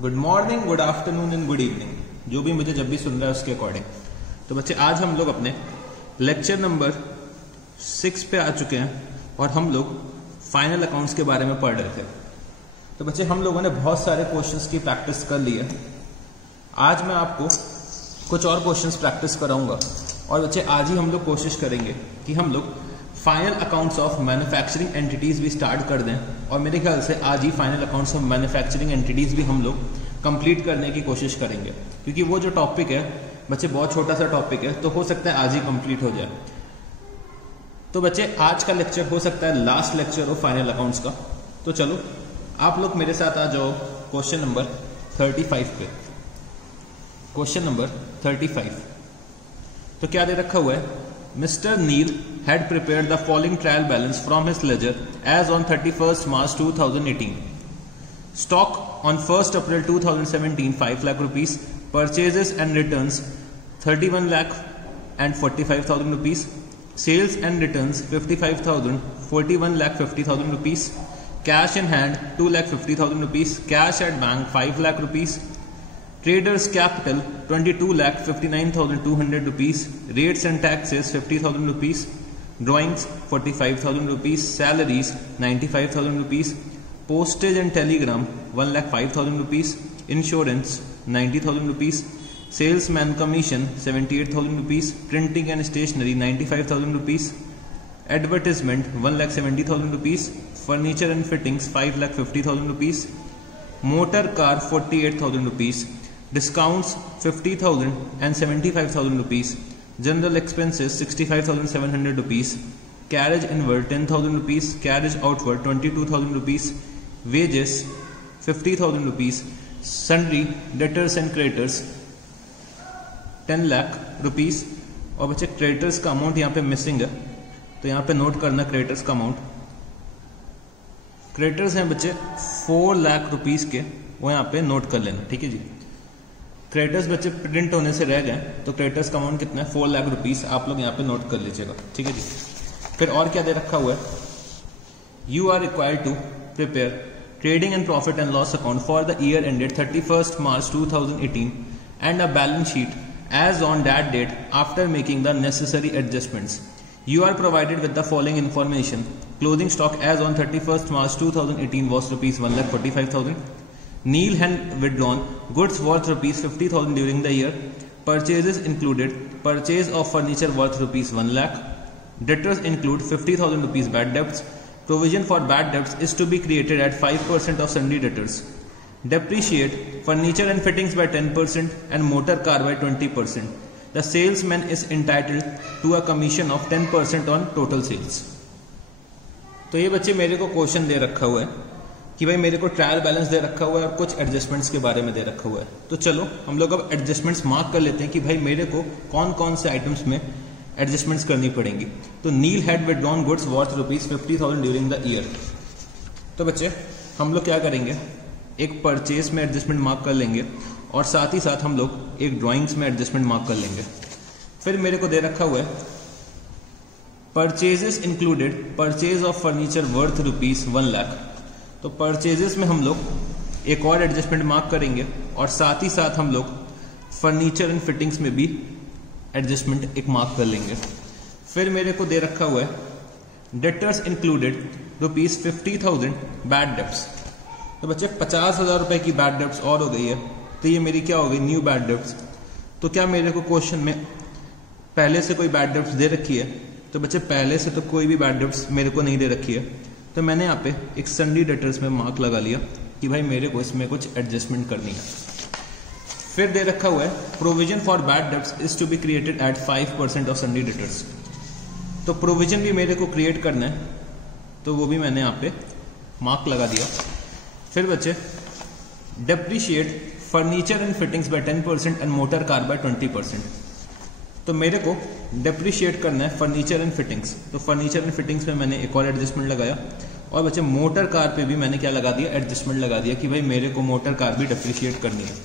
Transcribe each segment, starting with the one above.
Good morning, good afternoon and good evening, जो भी मुझे जब भी सुन रहा है उसके अकॉर्डिंग। तो बच्चे आज हम लोग अपने लेक्चर नंबर 6 पे आ चुके हैं और हम लोग फाइनल अकाउंट्स के बारे में पढ़ रहे थे। तो बच्चे हम लोगों ने बहुत सारे क्वेश्चंस की प्रैक्टिस कर ली है। आज मैं आपको कुछ और क्वेश्चंस प्रैक्टिस कराऊंगा और बच्चे आज ही हम लोग कोशिश करेंगे कि हम लोग final accounts of manufacturing entities भी स्टार्ट कर दें और मेरे ख्याल से आज ही final accounts of manufacturing entities भी हम लोग कंप्लीट करने की कोशिश करेंगे, क्योंकि वो जो टॉपिक है बच्चे बहुत छोटा सा टॉपिक है, तो हो सकता है आज ही कंप्लीट हो जाए। तो बच्चे आज का लेक्चर हो सकता है लास्ट लेक्चर हो फाइनल अकाउंट्स का। तो चलो आप लोग मेरे साथ आ जाओ क्वेश्चन नंबर 35 पे। क्वेश्चन नंबर 35 तो क्या दे रखा हुआ है? Mr. Neil had prepared the following trial balance from his ledger as on 31st March 2018. Stock on 1st April 2017 5 lakh rupees, purchases and returns 31 lakh and 45,000 rupees, sales and returns 55,000, 41 lakh 50,000 rupees, cash in hand 2 lakh 50,000 rupees, cash at bank 5 lakh rupees, traders capital 22 lakh 59,200 rupees, rates and taxes 50,000 rupees, drawings 45,000 rupees, salaries 95,000 rupees, postage and telegram 1 lakh 5,000 rupees, insurance 90,000 rupees, salesman commission 78,000 rupees, printing and stationery 95,000 rupees, advertisement 1 lakh 70,000 rupees, furniture and fittings 5 lakh 50,000 rupees, motor car 48,000 rupees, discounts 50,000 and 75,000 rupees, general expenses 65,700 rupees, carriage inward 10,000 rupees, carriage outward 22,000 rupees, wages 50,000 rupees, sundry debtors and creditors 10 lakh rupees। और बच्चे creditors का amount यहाँ पे missing है, तो यहाँ पे note करना क्रेडिटर्स का अमाउंट। क्रेडिटर्स हैं बच्चे 4 लाख रुपीस के, वो यहाँ पे नोट कर लेना, ठीक है जी। क्रेडिटर्स बच्चे प्रिंट होने से रह गए, तो क्रेडिटर्स का अमाउंट कितना है? 4 लाख रुपीस, आप लोग यहाँ पे नोट कर लीजिएगा, ठीक है जी। फिर और क्या दे रखा हुआ है? You are required to prepare trading and profit and loss account for the year ended 31st March 2018 and a balance sheet as on that date after making the necessary adjustments. You are provided with the following information. Closing stock as on 31st March 2018 was rupees 1,45,000. Neil had withdrawn goods worth rupees 50,000 during the year. Purchases included purchase of furniture worth rupees 1 lakh. Debtors include 50,000 rupees bad debts. Provision for bad debts is to be created at 5% of sundry debtors. Depreciate furniture and fittings by 10% and motor car by 20%. The salesman is entitled to a commission of 10% on total sales. तो ये बच्चे मेरे को question दे रखा हुआ है कि भाई मेरे को ट्रायल बैलेंस दे रखा हुआ है और कुछ एडजस्टमेंट्स के बारे में दे रखा हुआ है। तो चलो हम लोग अब एडजस्टमेंट्स मार्क कर लेते हैं कि भाई मेरे को कौन कौन से आइटम्स में एडजस्टमेंट्स करनी पड़ेंगी। तो Neel had withdrawn goods worth rupees 50,000 during the year. तो बच्चे हम लोग क्या करेंगे, एक परचेज में एडजस्टमेंट मार्क कर लेंगे और साथ ही साथ हम लोग एक ड्राइंग्स में एडजस्टमेंट मार्क कर लेंगे। फिर मेरे को दे रखा हुआ है purchases included purchase of furniture worth rupees 1 lakh. तो परचेजेस में हम लोग एक और एडजस्टमेंट मार्क करेंगे और साथ ही साथ हम लोग फर्नीचर एंड फिटिंग्स में भी एडजस्टमेंट एक मार्क कर लेंगे। फिर मेरे को दे रखा हुआ है debtors included rupees 50,000 bad debts. तो बच्चे 50,000 रुपए की बैड डेब्ट्स और हो गई है, तो ये मेरी क्या हो गई? New bad debts. तो क्या मेरे को क्वेश्चन में पहले से कोई बैड डेब्ट्स दे रखी है? तो बच्चे पहले से तो कोई भी बैड डेब्ट्स मेरे को नहीं दे रखी है, तो मैंने यहाँ पे एक सन्डी डेटर्स में मार्क लगा लिया कि भाई मेरे को इसमें कुछ एडजस्टमेंट करनी है। फिर दे रखा हुआ है provision for bad debts is to be created at 5% of sundry debtors. तो प्रोविजन भी मेरे को क्रिएट करना है, तो वो भी मैंने यहाँ पे मार्क लगा दिया। फिर बच्चे depreciate furniture and fittings by 10% and motor car by 20%। तो मेरे को डेप्रिशिएट करना है फर्नीचर एंड फिटिंग्स, तो फर्नीचर एंड फिटिंग्स में मैंने एक और एडजस्टमेंट लगाया और बच्चे मोटर कार पे भी मैंने क्या लगा दिया? एडजस्टमेंट लगा दिया कि भाई मेरे को मोटर कार भी डेप्रिशिएट करनी है।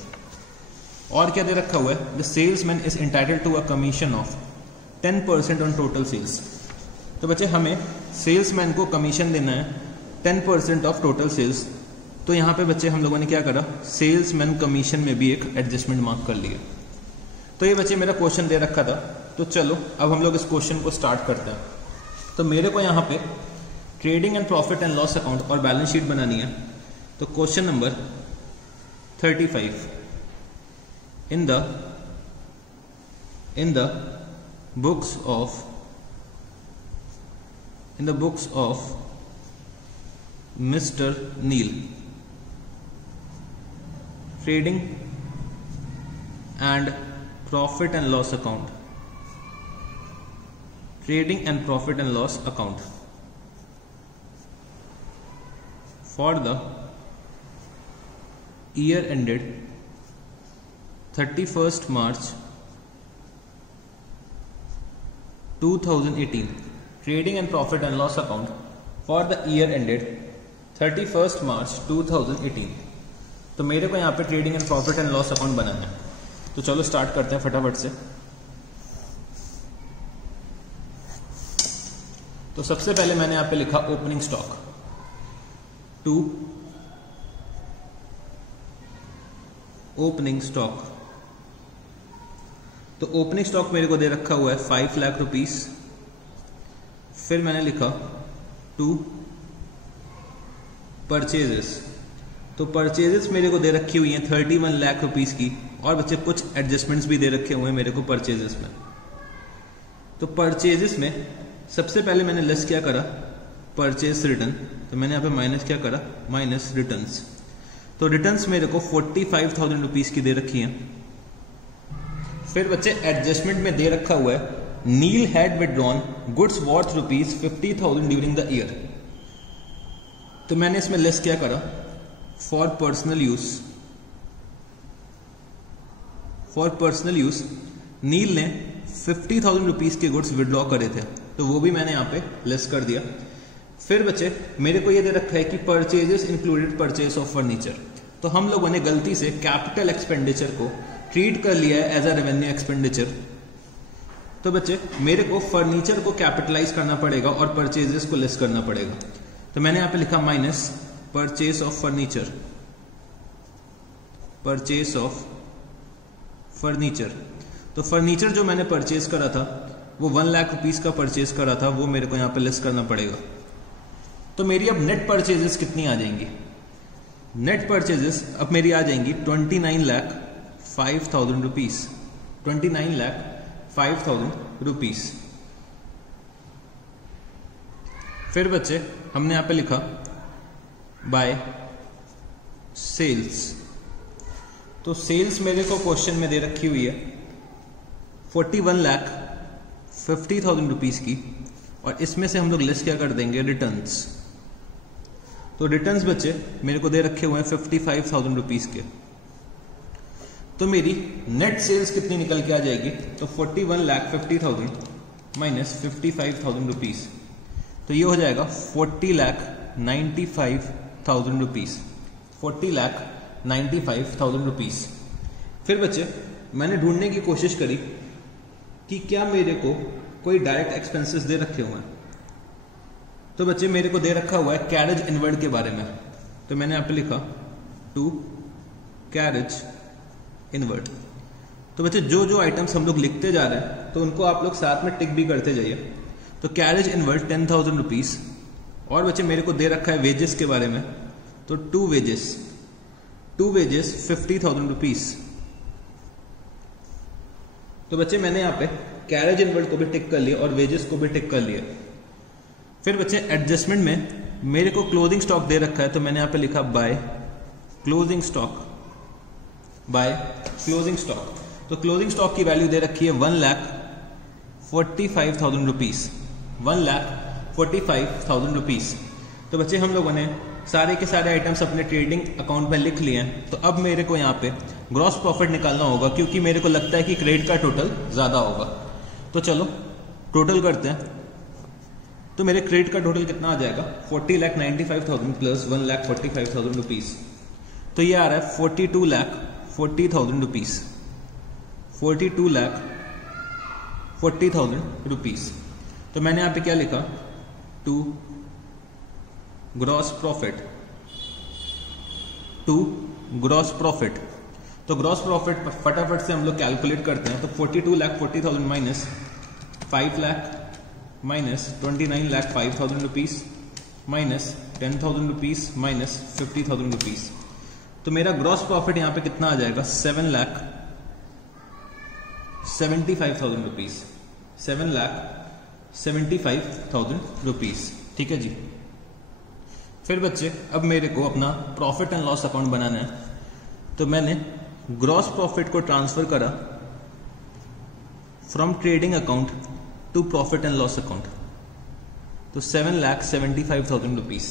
और क्या दे रखा हुआ है? The salesman is entitled to a commission of 10% on total sales. तो बच्चे हमें सेल्समैन को कमीशन देना है 10% ऑफ टोटल सेल्स तो यहाँ पे बच्चे हम लोगों ने क्या करा, सेल्समैन कमीशन में भी एक एडजस्टमेंट मार्क कर लिया। तो ये बच्चे मेरा क्वेश्चन दे रखा था, तो चलो अब हम लोग इस क्वेश्चन को स्टार्ट करते हैं। तो मेरे को यहाँ पे trading and profit and loss account और बैलेंस शीट बनानी है। तो question number 35, in the books of mister Neil, trading and profit and loss account, trading and profit and loss account for the year ended 31st March 2018, trading and profit and loss account for the year ended 31st March 2018। तो मेरे को यहाँ पे trading and profit and loss account बनाना है। तो चलो start करते हैं फटाफट से। तो सबसे पहले मैंने यहाँ पे लिखा ओपनिंग स्टॉक 2, ओपनिंग स्टॉक। तो ओपनिंग स्टॉक मेरे को दे रखा हुआ है 5 लाख रुपीस। फिर मैंने लिखा 2 परचेजेस। तो परचेजेस मेरे को दे रखी हुई हैं 31 लाख रुपीस की, और बच्चे कुछ एडजस्टमेंट्स भी दे रखे हुए हैं मेरे को परचेजेस में। तो परचेजेस में सबसे पहले मैंने लेस क्या करा, परचेज रिटर्न। तो मैंने यहाँ पे माइनस क्या करा, माइनस रिटर्न्स। तो रिटर्न्स मेरे को 45,000 रुपीस की दे रखी हैं। फिर बच्चे एडजस्टमेंट में दे रखा हुआ है Neel had withdrawn goods worth rupees 50,000 during the year. तो मैंने इसमें लेस क्या करा, फॉर पर्सनल यूज नील ने 50,000 रुपीज के गुड्स विड्रॉ करे थे, तो वो भी मैंने यहाँ पे लेस कर दिया। फिर बच्चे मेरे को ये दे रखा है कि purchases included purchase of furniture. तो हम लोगों ने गलती से कैपिटल एक्सपेंडिचर को ट्रीट कर लिया है एज अ रेवेन्यू एक्सपेंडिचर। तो बच्चे मेरे को फर्नीचर को कैपिटलाइज करना पड़ेगा और परचेजेस को लेस करना पड़ेगा। तो मैंने यहां पे लिखा minus purchase of furniture, purchase of furniture. तो फर्नीचर जो मैंने परचेज करा था वो 1 लाख रुपीस का परचेज करा था, वो मेरे को यहां पे लेस करना पड़ेगा। तो मेरी अब नेट परचेजेस कितनी आ जाएंगी, नेट परचेजेस अब मेरी आ जाएंगी 29,05,000 रुपीस, 29,05,000 रुपीस। फिर बच्चे हमने यहां पे लिखा बाय सेल्स। तो सेल्स मेरे को क्वेश्चन में दे रखी हुई है 41,50,000 रुपीस की, और इसमें से हम लोग लेस क्या कर देंगे, रिटर्न्स। तो रिटर्न्स बच्चे मेरे को दे रखे हुए हैं 55,000 रुपीस के। तो मेरी नेट सेल्स कितनी निकल के आ जाएगी, तो 41,50,000 माइनस 55,000 रुपीस, तो ये हो जाएगा 40,95,000 रुपीस, 40,95,000 रुपीस। फिर बच्चे मैंने ढूंढने की कोशिश करी कि क्या मेरे को कोई डायरेक्ट एक्सपेंसेस दे रखे हुए हैं। तो बच्चे मेरे को दे रखा हुआ है कैरेज इनवर्ड के बारे में। तो मैंने यहाँ पे लिखा 2 कैरेज इनवर्ड। तो बच्चे जो जो आइटम्स हम लोग लिखते जा रहे हैं तो उनको आप लोग साथ में टिक भी करते जाइए। तो कैरेज इनवर्ड 10,000 रुपीस, और बच्चे मेरे को दे रखा है वेजेस के बारे में। तो 2 वेजेस 50,000 रुपीस। तो बच्चे मैंने यहाँ पे कैरेज इनवर्ड को भी टिक कर लिया और वेजेस को भी टिक कर लिया। फिर बच्चे एडजस्टमेंट में मेरे को क्लोजिंग स्टॉक दे रखा है, तो मैंने यहाँ पे लिखा by closing stock, by closing stock. तो क्लोजिंग स्टॉक की वैल्यू दे रखी है 1,45,000 रुपीस, 1,45,000 रुपीस। तो बच्चे हम लोगों ने सारे के सारे आइटम्स अपने ट्रेडिंग अकाउंट में लिख लिए हैं। तो अब मेरे को यहाँ पे ग्रॉस प्रॉफिट निकालना होगा, क्योंकि मेरे को लगता है कि क्रेडिट का टोटल ज्यादा होगा। तो चलो टोटल करते हैं। तो मेरे क्रेडिट का टोटल कितना आ जाएगा, 40,95,000 प्लस 1,45,000 रुपीस। तो ये आ रहा है 42,40,000 रुपीस, 42,40,000 रुपीस। तो मैंने यहाँ पे क्या लिखा, 2 gross profit to gross profit. तो ग्रॉस प्रॉफिट फटाफट से हम लोग कैलकुलेट करते हैं। तो 42,40,000 minus 5 lakh minus 29,05,000 rupees minus 10,000 rupees minus 50,000 rupees. तो मेरा ग्रॉस प्रॉफिट यहां पे कितना आ जाएगा 7,75,000 रुपीज, 7,75,000 रुपीज। ठीक है जी। फिर बच्चे अब मेरे को अपना प्रॉफिट एंड लॉस अकाउंट बनाना है। तो मैंने ग्रॉस प्रॉफिट को ट्रांसफर करा from trading account to profit and loss account, तो 7,75,000 रुपीज।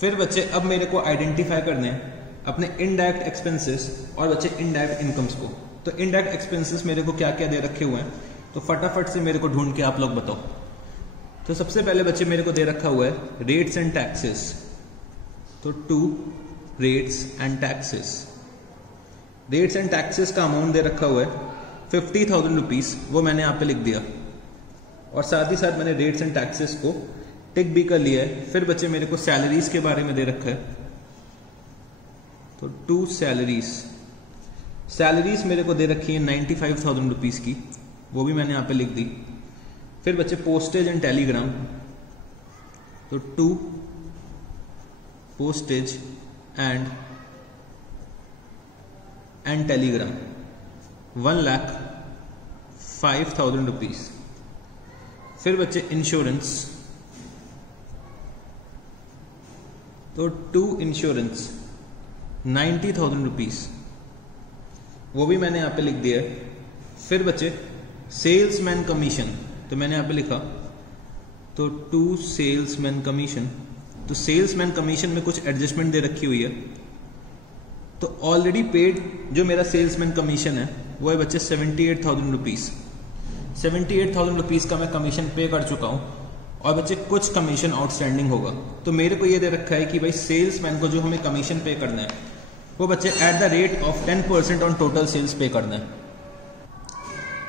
फिर बच्चे अब मेरे को आइडेंटिफाई करने हैं अपने इनडायरेक्ट एक्सपेंसेस और बच्चे इनडायरेक्ट इनकम्स को। तो इनडायरेक्ट एक्सपेंसेस मेरे को क्या क्या दे रखे हुए हैं, तो फटाफट से मेरे को ढूंढ के आप लोग बताओ। तो सबसे पहले बच्चे मेरे को दे रखा हुआ है रेट्स एंड टैक्सेस, तो 2 rates and taxes. Rates and taxes का अमाउंट दे रखा हुआ है 50,000 रुपीज, वो मैंने यहाँ पे लिख दिया और साथ ही साथ मैंने रेट्स एंड टैक्सेस को टिक भी कर लिया है। फिर बच्चे मेरे को सैलरीज के बारे में दे रखा है, तो 2 सैलरीज। सैलरीज मेरे को दे रखी है 95,000 रुपीज की, वो भी मैंने यहाँ पे लिख दी। फिर बच्चे पोस्टेज एंड टेलीग्राम, तो 2 पोस्टेज एंड टेलीग्राम 1,05,000 रुपीज। फिर बच्चे इंश्योरेंस, तो 2 इंश्योरेंस 90,000 रुपीज, वो भी मैंने यहां पे लिख दिया है। फिर बच्चे सेल्समैन कमीशन, तो मैंने यहां पे लिखा तो 2 सेल्समैन कमीशन। तो सेल्समैन कमीशन में कुछ एडजस्टमेंट दे रखी हुई है। तो ऑलरेडी पेड जो मेरा सेल्समैन कमीशन है वो है बच्चे 78,000 रुपीज। 78,000 रुपीज का मैं कमीशन पे कर चुका हूं और बच्चे कुछ कमीशन आउटस्टैंडिंग होगा। तो मेरे को ये दे रखा है कि भाई सेल्समैन को जो हमें कमीशन पे करना है वो बच्चे at the rate of 10% on total sales पे करना है।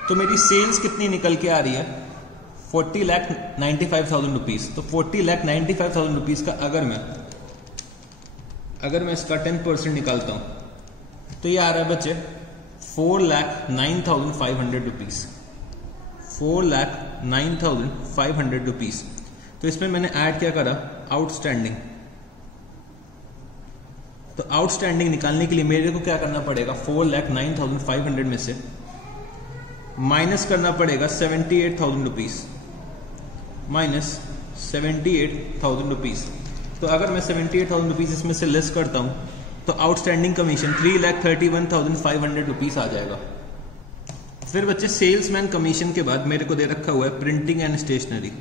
तो मेरी सेल्स कितनी निकल के आ रही है 40,95,000 रुपीज। तो 40,95,000 रुपीज का अगर मैं इसका 10% निकालता हूं तो ये आ रहा है बच्चे 4,09,500 रुपीज, 4,09,500 रुपीज। तो इसमें मैंने ऐड क्या करा आउटस्टैंडिंग। तो आउटस्टैंडिंग निकालने के लिए मेरे को क्या करना पड़ेगा 4,09,500 में से माइनस करना पड़ेगा 78,000 रुपीज, माइनस 78,000 रुपीज। तो अगर मैं 78,000 रुपीज इसमें से लेस करता हूं तो आउटस्टैंडिंग कमीशन 3,31,500 रुपीज आ जाएगा। फिर बच्चे सेल्समैन कमीशन के बाद मेरे को दे रखा हुआ है प्रिंटिंग एंड स्टेशनरी,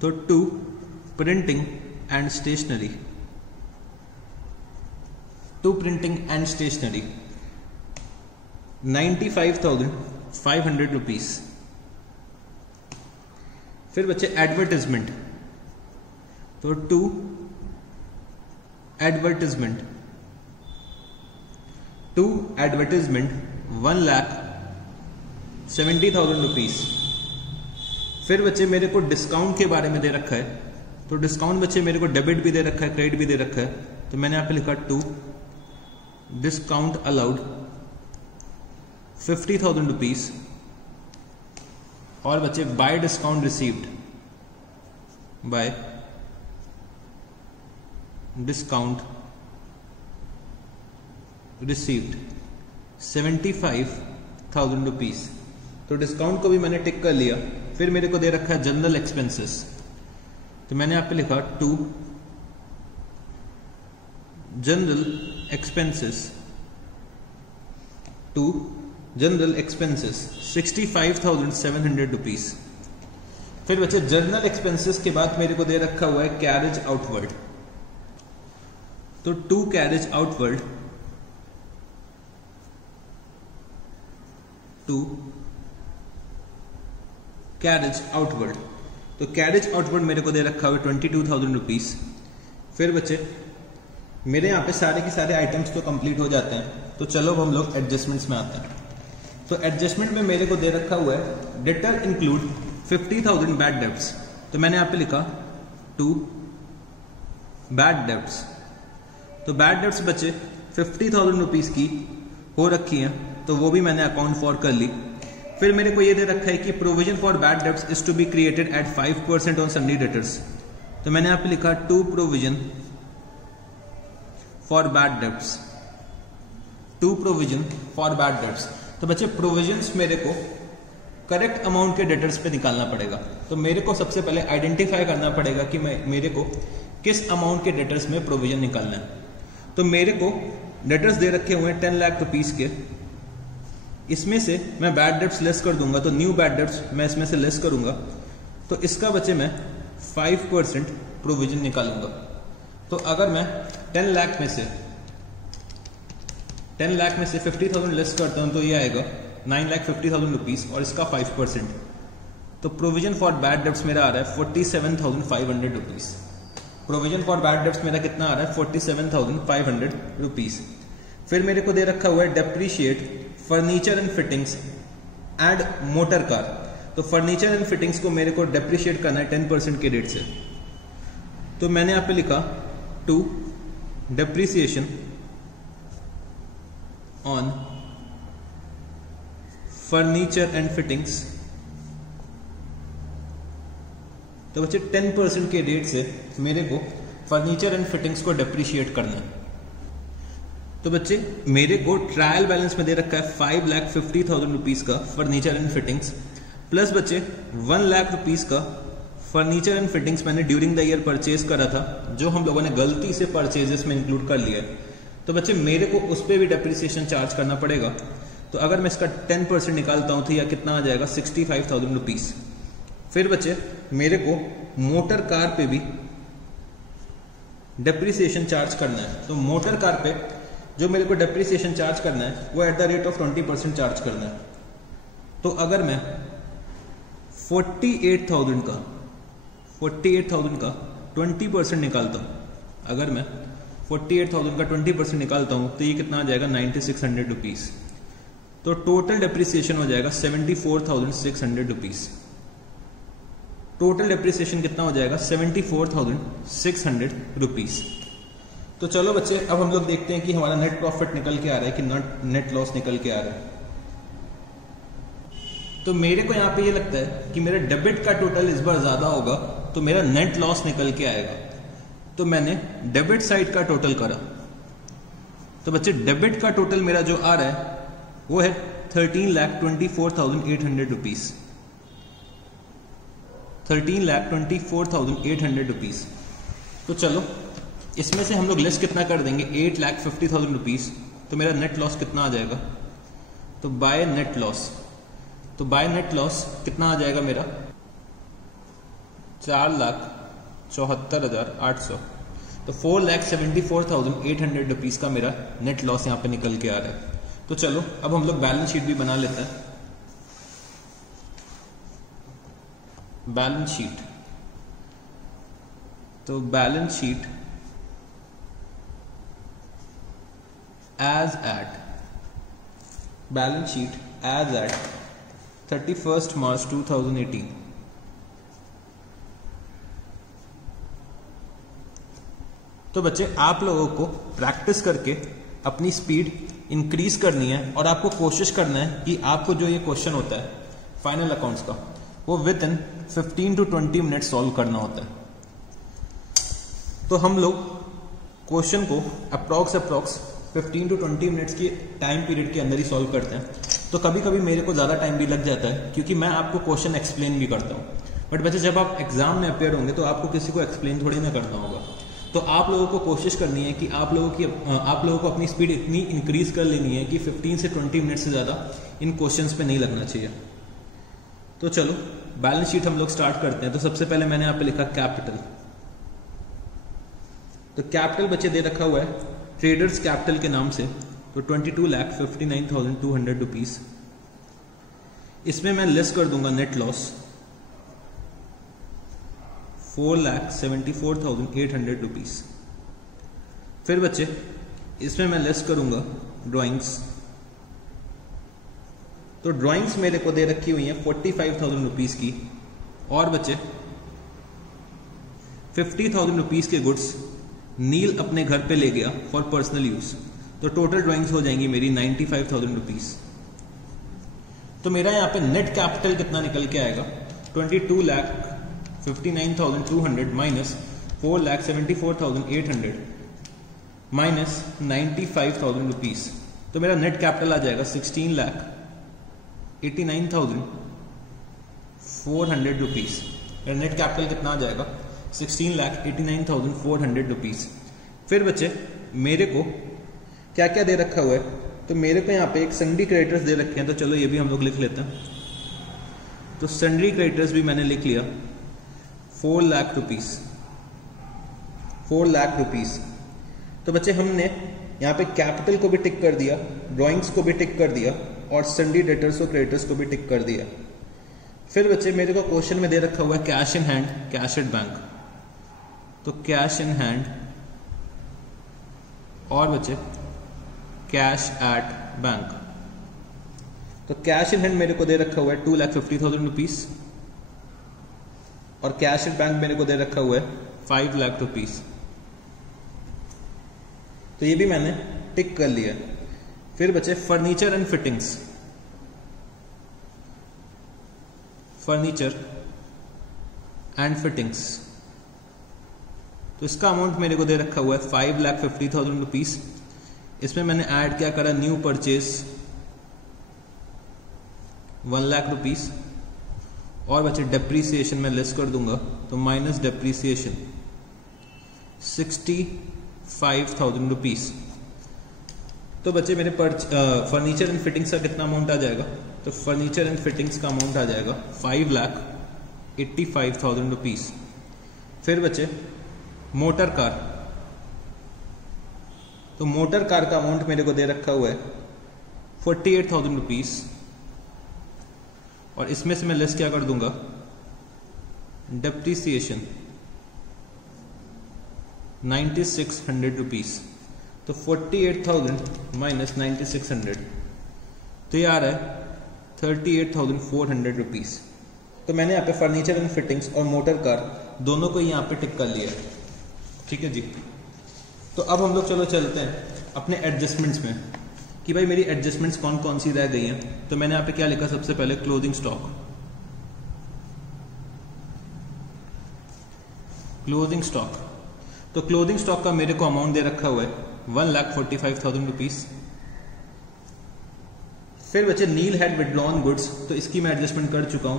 तो 2 printing and stationery, 2 printing and stationery 95,500 rupees. फिर बच्चे एडवर्टाइजमेंट, तो 2 एडवर्टाइजमेंट 1,70,000 रुपीज। फिर बच्चे मेरे को डिस्काउंट के बारे में दे रखा है। तो डिस्काउंट बच्चे मेरे को डेबिट भी दे रखा है, क्रेडिट भी दे रखा है। तो मैंने यहां पे लिखा 2 डिस्काउंट अलाउड 50,000 रुपीज। और बच्चे bye discount received, bye discount received 75,000 rupees. तो डिस्काउंट को भी मैंने टिक कर लिया। फिर मेरे को दे रखा है जनरल एक्सपेंसेस, तो मैंने यहाँ पे लिखा 2 जनरल एक्सपेंसेस 65,700 रुपीज। फिर बच्चे जनरल एक्सपेंसेस के बाद मेरे को दे रखा हुआ है कैरेज आउटवर्ड, तो 2 कैरेज आउटवर्ड 2 कैरेज आउटवर्ड। तो कैरेज आउटवर्ड मेरे को दे रखा हुआ है 22,000 रुपीज। फिर बच्चे मेरे यहाँ पे सारे के सारे आइटम्स तो कंप्लीट हो जाते हैं। तो चलो हम लोग एडजस्टमेंट्स में आते हैं। तो एडजस्टमेंट में मेरे को दे रखा हुआ है डेटर इंक्लूड 50,000 बैड डेब्ट्स। तो मैंने यहाँ पे लिखा 2 बैड डेब्ट्स तो बैड डेब्ट्स बचे 50,000 रुपीज की हो रखी हैं, तो वो भी मैंने अकाउंट फॉर कर ली। फिर मेरे को ये दे रखा है कि provision for bad debts is to be created at 5% on sundry debtors. तो मैंने यहाँ पे लिखा to provision for bad debts, to provision for bad debts. तो बच्चे प्रोविजंस मेरे को करेक्ट अमाउंट के डेटर्स पे निकालना पड़ेगा। तो मेरे को सबसे पहले आइडेंटिफाई करना पड़ेगा कि मेरे को किस अमाउंट के डेटर्स में प्रोविजन निकालना है। तो मेरे को डेटर्स दे रखे हुए हैं 10 लाख रुपीस के, इसमें से मैं बैड डेब्ट्स लेस कर दूंगा, तो न्यू बैड डेब्ट्स मैं इसमें से लेस करूंगा, तो इसका बचे मैं 5% प्रोविजन निकालूंगा। तो अगर मैं 10 लाख में से 50,000 लेस करता हूं तो ये आएगा 9,50,000 रुपीज और इसका 5%। तो प्रोविजन फॉर बैड डेब्ट्स मेरा आ रहा है 47,500 rupees. Provision for bad debts मेरा कितना आ रहा है 47,500 रुपीज। फिर मेरे को दे रखा हुआ है depreciate furniture and fittings and motor car. तो फर्नीचर एंड फिटिंग्स को मेरे को डेप्रीशिएट करना है 10% के रेट से। तो मैंने यहां पे लिखा to depreciation on furniture and fittings. तो बच्चे 10% के रेट से मेरे को फर्नीचर एंड फिटिंग्स को डेप्रीशिएट करना है। तो बच्चे मेरे को ट्रायल बैलेंस में दे रखा है 5,50,000 रुपीज का फर्नीचर एंड फिटिंग्स, प्लस बच्चे 1 लाख रुपीज का फर्नीचर एंड फिटिंग्स मैंने ड्यूरिंग द ईयर परचेज करा था, जो हम लोगों ने गलती से परचेजेस में इंक्लूड कर लिया है। तो बच्चे मेरे को उस पर भी डेप्रिसिएशन चार्ज करना पड़ेगा। तो अगर मैं इसका 10% निकालता हूं तो यह कितना आ जाएगा 65,000 रुपीज। फिर बच्चे मेरे को मोटर कार पे भी डेप्रिसिएशन चार्ज करना है। तो मोटर कार पे जो मेरे को डेप्रिसिएशन चार्ज करना है वो eight the rate of 20% charge करना है। तो अगर मैं 48,000 का 20% निकालता हूं, अगर मैं 48,000 का 20% निकालता हूं तो ये कितना आ जाएगा 9,600 रुपीज। तो टोटल डेप्रिसिएशन हो जाएगा 74,600 रुपीज। टोटल डेप्रिसिएशन कितना हो जाएगा 74,600 रुपीज। तो चलो बच्चे अब हम लोग देखते हैं कि हमारा नेट प्रॉफिट निकल के आ रहा है कि नेट लॉस निकल के आ रहा है। तो मेरे को यहां पे ये लगता है कि मेरा डेबिट का टोटल इस बार ज्यादा होगा तो मेरा नेट लॉस निकल के आएगा। तो मैंने डेबिट साइड का टोटल करा। तो बच्चे डेबिट का टोटल मेरा जो आ रहा है वो है 13,24,800 रुपीज। 13,24,800 रुपीज। तो चलो इसमें से हम लोग लेस कितना कर देंगे 8,50,000 रुपीज। तो मेरा नेट लॉस कितना आ जाएगा, तो बाय नेट लॉस, तो बाय नेट लॉस कितना आ जाएगा मेरा 4,74,800। तो 4,74,800 रुपीज का मेरा नेट लॉस यहां पे निकल के आ रहा है। तो चलो अब हम लोग बैलेंस शीट भी बना लेते हैं। बैलेंस शीट, तो balance sheet as at 31st March 2018। तो बच्चे आप लोगों को प्रैक्टिस करके अपनी स्पीड इंक्रीज करनी है और आपको कोशिश करना है कि आपको जो ये क्वेश्चन होता है फाइनल अकाउंट्स का वो with in 15 to 20 minute solve करना होता है। तो हम लोग क्वेश्चन को अप्रॉक्स 15 to 20 मिनट्स की टाइम पीरियड के अंदर ही सॉल्व करते हैं। तो कभी कभी मेरे को ज़्यादा टाइम भी लग जाता है क्योंकि मैं आपको क्वेश्चन एक्सप्लेन भी करता हूँ। बट बच्चे जब आप एग्जाम में अपेयर होंगे तो आपको किसी को एक्सप्लेन थोड़ी ना करना होगा। तो आप लोगों को कोशिश करनी है कि आप लोगों को अपनी स्पीड इतनी इंक्रीज कर लेनी है कि 15 से 20 मिनट से ज़्यादा इन क्वेश्चंस पे नहीं लगना चाहिए। तो चलो बैलेंस शीट हम लोग स्टार्ट करते हैं। तो सबसे पहले मैंने यहाँ पे लिखा कैपिटल। तो कैपिटल बच्चे दे रखा हुआ है ट्रेडर्स कैपिटल के नाम से, तो 22,59,200 रुपीज। इसमें मैं लेस कर दूंगा नेट लॉस 4,74,800 रुपीज। फिर बच्चे इसमें मैं लेस करूंगा ड्राइंग्स। तो ड्राइंग्स मेरे को दे रखी हुई है 45,000 रुपीज की, और बच्चे 50,000 रुपीज के गुड्स नील अपने घर पे ले गया फॉर पर्सनल यूज, तो टोटल ड्राइंग्स हो जाएंगी मेरी 95,000 रुपीज। तो मेरा यहाँ पे नेट कैपिटल कितना निकल के आएगा, 22,59,200 माइनस 4,74,800 माइनस 95,000 रुपीज। तो मेरा नेट कैपिटल आ जाएगा 16,89,400 रुपीज। मेरा नेट कैपिटल कितना आ जाएगा, 16,89,400 रुपीज। फिर बच्चे मेरे को क्या क्या दे रखा हुआ है, तो मेरे को यहाँ पे एक सन्ड्री क्रेडिटर्स दे रखे हैं, तो चलो ये भी हम लोग लिख लेते हैं। तो सन्ड्री क्रेडिटर्स भी मैंने लिख लिया 4 लाख रुपीज, 4 लाख रुपीज। तो बच्चे हमने यहाँ पे कैपिटल को भी टिक कर दिया, ड्राइंग्स को भी टिक कर दिया और सन्ड्री डेटर्स और क्रेडिटर्स को भी टिक कर दिया। फिर बच्चे मेरे को क्वेश्चन में दे रखा हुआ है cash in hand, cash at bank, तो कैश इन हैंड और बच्चे कैश एट बैंक। तो कैश इन हैंड मेरे को दे रखा हुआ है 2,50,000 रुपीज और कैश एट बैंक मेरे को दे रखा हुआ है 5 लाख रुपीज। तो ये भी मैंने टिक कर लिया। फिर बचे furniture and fittings, furniture and fittings, तो इसका अमाउंट मेरे को दे रखा हुआ है 5,50,000 रुपीज। इसमें मैंने ऐड क्या करा, न्यू परचेज 1 लाख रुपीज और बचे डेप्रीसिएशन में लेस कर दूंगा, तो माइनस डेप्रीसिएशन 65,000 रुपीज। तो बच्चे मेरे फर्नीचर एंड फिटिंग्स का कितना अमाउंट आ जाएगा, तो फर्नीचर एंड फिटिंग्स का अमाउंट आ जाएगा 5,85,000 रुपीज। फिर बचे मोटर कार, तो मोटर कार का अमाउंट मेरे को दे रखा हुआ है 48,000 रुपीज और इसमें से मैं लेस क्या कर दूंगा, डेप्रीसिएशन 9,600 रुपीज। तो 48,000 माइनस 9,600, तो ये आ रहा है 38,400 रुपीज। तो मैंने यहाँ पे फर्नीचर एंड फिटिंग्स और मोटर कार दोनों को यहाँ पे टिक कर लिया है, ठीक है जी। तो अब हम लोग चलो चलते हैं अपने एडजस्टमेंट्स में कि भाई मेरी एडजस्टमेंट्स कौन कौन सी रह गई हैं। तो मैंने यहाँ पे क्या लिखा, सबसे पहले क्लोजिंग स्टॉक, क्लोजिंग स्टॉक। तो क्लोजिंग स्टॉक का मेरे को अमाउंट दे रखा हुआ है 1,45,000 रुपीज। फिर बचे नील हैड विड्रॉन गुड्स, तो इसकी मैं एडजस्टमेंट कर चुका हूं।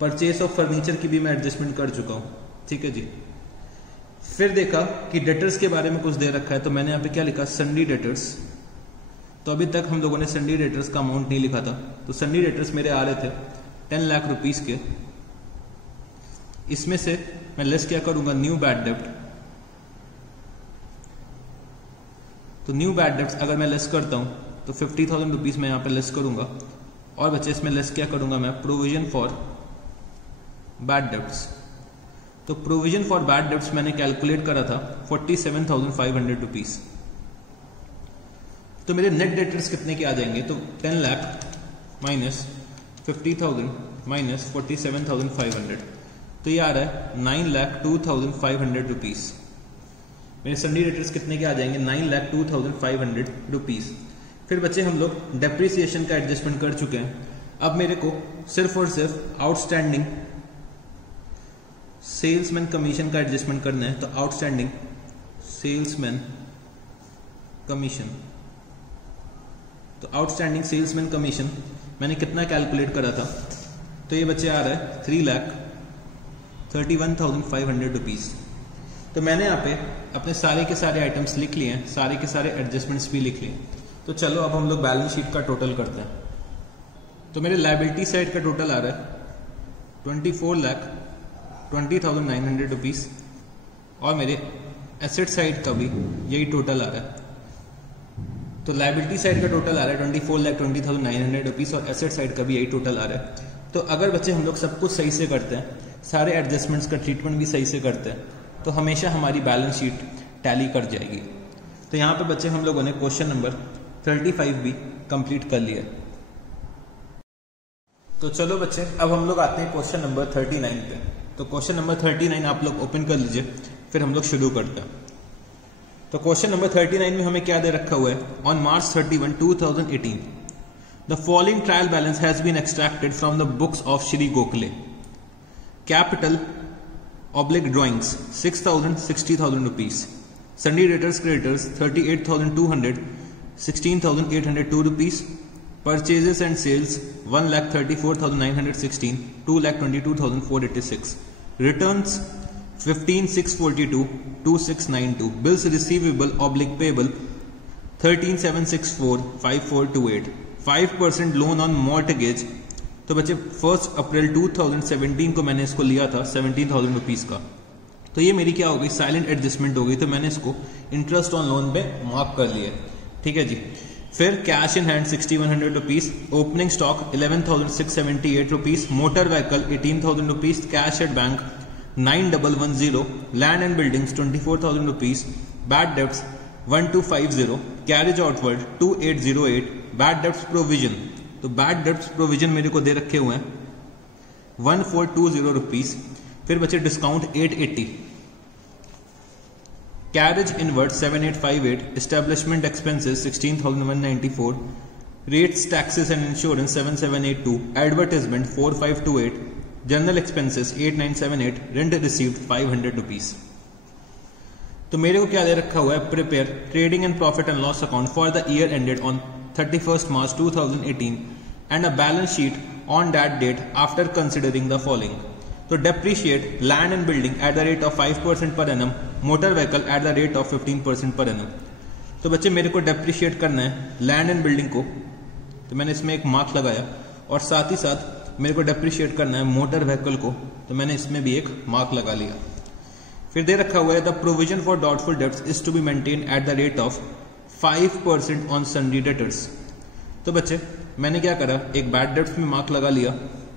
परचेस ऑफ फर्नीचर की भी मैं एडजस्टमेंट कर चुका हूं, ठीक है जी। फिर देखा कि डेटर्स के बारे में कुछ दे रखा है, तो मैंने यहाँ पे क्या लिखा, सन्ड्री डेटर्स। तो अभी तक हम लोगों ने सन्ड्री डेटर्स का अमाउंट नहीं लिखा था, तो सन्ड्री डेटर्स मेरे आ रहे थे 10 लाख रुपीज के। इसमें से मैं लेस क्या करूंगा, न्यू बैड डेब्ट। तो न्यू बैड डेब्ट्स अगर मैं लेस करता हूं तो 50,000 रुपीज मैं यहाँ पे लेस करूंगा और बच्चे इसमें लेस क्या करूंगा मैं, प्रोविजन फॉर बैड डेब्ट्स। तो प्रोविजन फॉर बैड डेब्ट्स मैंने कैलकुलेट करा था 47,500 रुपीज। तो मेरे नेट डेटर्स कितने के आ जाएंगे, तो 10 लाख माइनस 50,000 माइनस 47,500, तो ये आ रहा है 9,02,500 रुपीज। मेरे सन्ड्री डेटर्स कितने के आ जाएंगे, 9,02,500 रुपीज। फिर बच्चे हम लोग डेप्रीसिएशन का एडजस्टमेंट कर चुके हैं। अब मेरे को सिर्फ और सिर्फ आउटस्टैंडिंग सेल्समैन कमीशन का एडजस्टमेंट करना है। तो आउटस्टैंडिंग सेल्समैन कमीशन, तो आउटस्टैंडिंग सेल्समैन कमीशन मैंने कितना कैलकुलेट करा था, तो ये बच्चे आ रहा है 3,31,500 रुपीज। तो मैंने यहाँ पे अपने सारे के सारे आइटम्स लिख लिए हैं, सारे के सारे एडजस्टमेंट्स भी लिख लिए। तो चलो अब हम लोग बैलेंस शीट का टोटल करते हैं। तो मेरे लायबिलिटी साइड का टोटल आ रहा है 24,20,900 रुपीज और मेरे एसेट साइड का भी यही टोटल आ रहा है। तो लायबिलिटी साइड का टोटल आ रहा है 24,20,900 रुपीज और एसेट साइड का भी यही टोटल आ रहा है। तो अगर बच्चे हम लोग सब कुछ सही से करते हैं, सारे एडजस्टमेंट्स का ट्रीटमेंट भी सही से करते हैं, तो हमेशा हमारी बैलेंस शीट टैली कर जाएगी। तो यहाँ पे बच्चे हम लोगों ने क्वेश्चन नंबर 35 भी कंप्लीट कर लिया। तो चलो बच्चे अब हम लोग आते हैं क्वेश्चन नंबर 39 पे। तो क्वेश्चन नंबर 39 आप लोग ओपन कर लीजिए, फिर हम लोग शुरू करते हैं। तो क्वेश्चन नंबर 39 में हमें क्या दे रखा हुआ है, on March 31, 2018 the following trial balance has been extracted from the books of Shri Gokhale. Capital oblique drawings 6,000 60,000 rupees. Sundry debtors creditors 38,200 16,802 rupees. Purchases and sales 1,34,916 2,22,486. Returns 15,642 2,692. Bills receivable oblique payable 13,764 5,428. 5% loan on mortgage. तो बच्चे 1 अप्रैल 2017 को मैंने इसको लिया था 17,000 rupees का. तो ये मेरी क्या हो गई, साइलेंट एडजस्टमेंट हो गई. तो मैंने इसको इंटरेस्ट ऑन लोन पे मार्क कर लिया. ठीक है जी. फिर cash in hand 6,100 rupees. Opening stock 11,678 rupees. Motor vehicle 18,000 rupees. Cash at bank 9,110. Land and buildings 24,000 rupees. Bad debts 1,250. Carriage outward 2,808. Bad debts provision, तो बैड डेब्ट्स प्रोविजन मेरे को दे रखे हुए हैं 1,420 रुपीज. फिर बचे discount 880. Carriage inward 7,858. Establishment expenses 16,194. Rates taxes and insurance 7,782. Advertisement 4,528. General expenses 8,978. Rent received 500 rupees. तो मेरे को क्या दे रखा हुआ है, prepare trading and profit and loss account for the year ended on 31st March 2018 and a balance sheet on that date after considering the following. So depreciate land and building at the rate of 5% per annum, motor vehicle at the rate of 15% per annum. तो बच्चे मेरे को depreciate करना है land and building को, तो मैंने इसमें एक मार्क लगाया. और साथ ही साथ मेरे को depreciate करना है मोटर व्हीकल को, तो मैंने इसमें भी एक मार्क लगा लिया. फिर दे रखा हुआ है the provision for doubtful debts is to be maintain at the rate of 5% on sundry debtors. तो बच्चे मैंने क्या करा, एक बैड डेब्ट्स में मार्क लगा लिया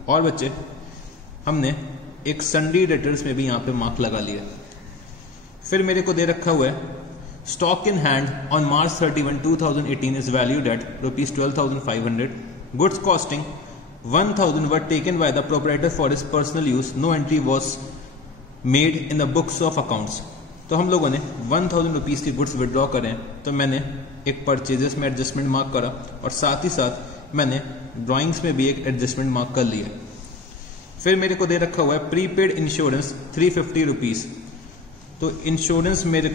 और बच्चे हमने एक सन्ड्री डेटर्स में भी यहां पे मार्क लगा लिया. फिर मेरे को दे रखा हुआ है stock in hand on March 31, 2018 is valued at ₹12,500. Goods costing 1,000 were taken by the proprietor for his personal use. No entry was made in the books of accounts. तो हम लोगों ने 1,000 रुपीज की गुड्स विड्रॉ करें, तो मैंने एक purchases में एडजस्टमेंट मार्क करा और साथ ही साथ मैंने ड्राइंग्स में भी एक एडजस्टमेंट मार्क कर लिया. फिर मेरे को दे रखा हुआ है प्रीपेड इंश्योरेंस 350 रुपीज. तो इंश्योरेंस मेरे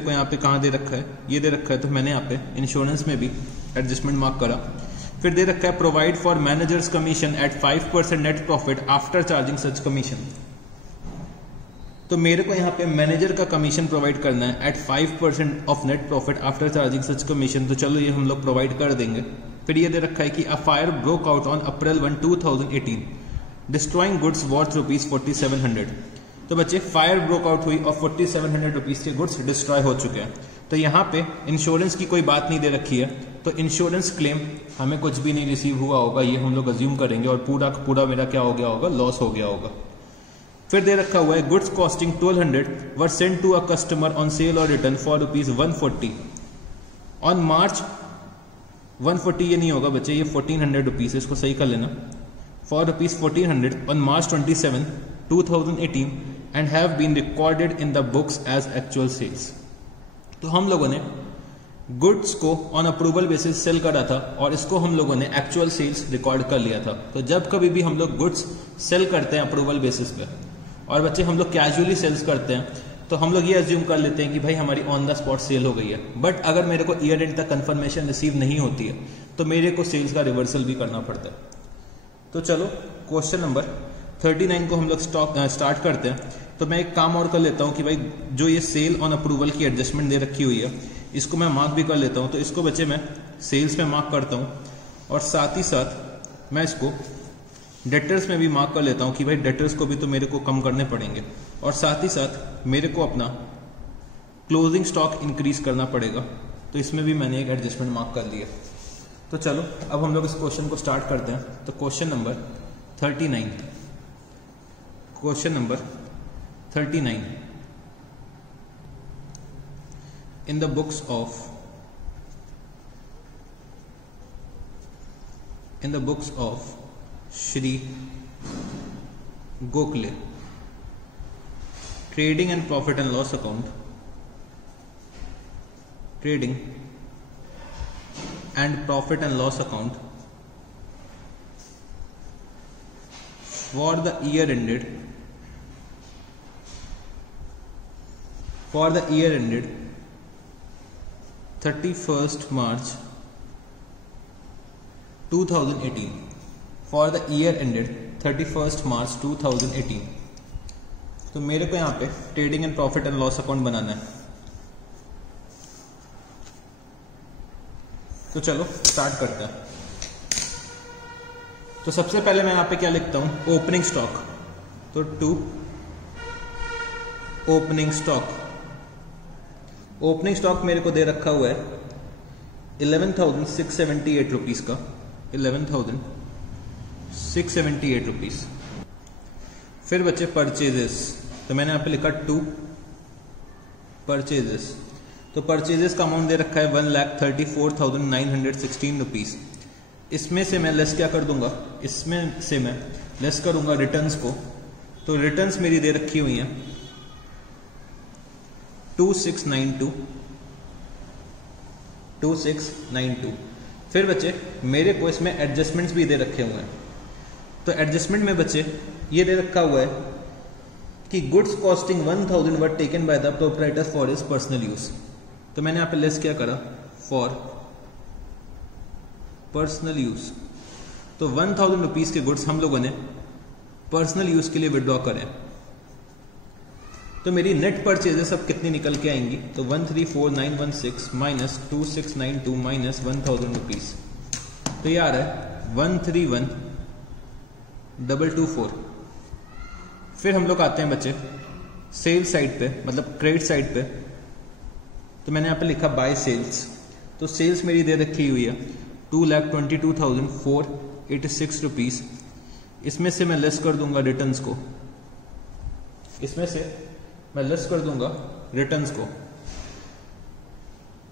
को यहाँ पे कहाँ दे रखा है, ये दे रखा है, तो मैंने यहाँ पे इंश्योरेंस में भी एडजस्टमेंट मार्क करा. फिर दे रखा है provide for manager's commission at 5% net profit after charging such commission. तो मेरे को यहाँ पे मैनेजर का कमीशन प्रोवाइड करना है at 5% of net profit after charging such commission. तो चलो ये हम लोग प्रोवाइड कर देंगे. फिर ये दे रखा है कि a fire broke out on April 1, 2018 destroying goods worth ₹4,700. तो बच्चे फायर ब्रोक आउट हुई और 4,700 रुपीज के गुड्स डिस्ट्रॉय हो चुके हैं. तो यहाँ पे इंश्योरेंस की कोई बात नहीं दे रखी है, तो इंश्योरेंस क्लेम हमें कुछ भी नहीं रिसीव हुआ होगा, ये हम लोग अज्यूम करेंगे और पूरा मेरा क्या हो गया होगा, लॉस हो गया होगा. फिर दे रखा हुआ है goods costing 1,200 were sent to a customer on sale और रिटर्न फॉर ₹140 ऑन मार्च 140. ये नहीं होगा बच्चे, ये 1,400 रुपीज, इसको सही कर लेना. For ₹1,400 on March 27, 2018 and have been recorded in the books as actual sales. तो हम लोगों ने गुड्स को ऑन अप्रूवल बेसिस सेल करा था और इसको हम लोगों ने एक्चुअल सेल्स रिकॉर्ड कर लिया था. तो जब कभी भी हम लोग गुड्स सेल करते हैं अप्रूवल बेसिस पे और बच्चे हम लोग कैजुअली सेल्स करते हैं, तो हम लोग ये अज्यूम कर लेते हैं कि भाई हमारी ऑन द स्पॉट सेल हो गई है. बट अगर मेरे को ईयर एंड तक कंफर्मेशन रिसीव नहीं होती है तो मेरे को सेल्स का रिवर्सल भी करना पड़ता है. तो चलो क्वेश्चन नंबर 39 को हम लोग स्टार्ट करते हैं. तो मैं एक काम और कर लेता हूं कि भाई जो ये सेल ऑन अप्रूवल की एडजस्टमेंट दे रखी हुई है इसको मैं मार्क भी कर लेता हूं. तो इसको बच्चे मैं सेल्स में मार्क करता हूं और साथ ही साथ मैं इसको डेटर्स में भी मार्क कर लेता हूं कि भाई डेटर्स को भी तो मेरे को कम करने पड़ेंगे और साथ ही साथ मेरे को अपना क्लोजिंग स्टॉक इंक्रीज करना पड़ेगा. तो इसमें भी मैंने एक एडजस्टमेंट मार्क कर लिया. तो चलो अब हम लोग इस क्वेश्चन को स्टार्ट करते हैं. तो question number 39 in the books of Shri Gokhale, trading and profit and loss account trading and profit and loss account for the year ended 31st March 2018 for the year ended 31st March 2018। तो मेरे को यहाँ पे trading and profit and loss account बनाना है। तो चलो start करते हैं। तो सबसे पहले मैं यहाँ पे क्या लिखता हूं, ओपनिंग स्टॉक। तो टू ओपनिंग स्टॉक मेरे को दे रखा हुआ है 11,678 रुपीज का, 11,678 रुपीज। फिर बचे परचेजेस, तो मैंने यहाँ पे लिखा टू परचेजेस। तो परचेजेस का अमाउंट दे रखा है 1,34,916 रुपीज। इसमें से मैं लेस क्या कर दूंगा, इसमें से मैं लेस करूंगा रिटर्न्स को। तो रिटर्न्स मेरी दे रखी हुई है 2692। फिर बचे मेरे को इसमें एडजस्टमेंट्स भी दे रखे हुए हैं। तो एडजस्टमेंट में बचे ये दे रखा हुआ है कि goods costing 1,000 were taken by the proprietor for his personal use. तो मैंने यहाँ पे लेस क्या करा, फॉर पर्सनल यूज। तो 1,000 रुपीज के गुड्स हम लोगों ने पर्सनल यूज के लिए विड्रॉ करें। तो मेरी नेट परचेजेस अब कितनी निकल के आएंगी, तो 134,916 माइनस 2692 माइनस 1,000 रुपीज। तो ये आ रहा है 131,224। फिर हम लोग आते हैं बच्चे सेल साइड पे, मतलब क्रेडिट साइड पे। तो मैंने यहाँ पे लिखा बाय सेल्स। तो सेल्स मेरी दे रखी हुई है 2,22,486 रुपीज। इसमें से मैं लेस कर दूंगा रिटर्न्स को,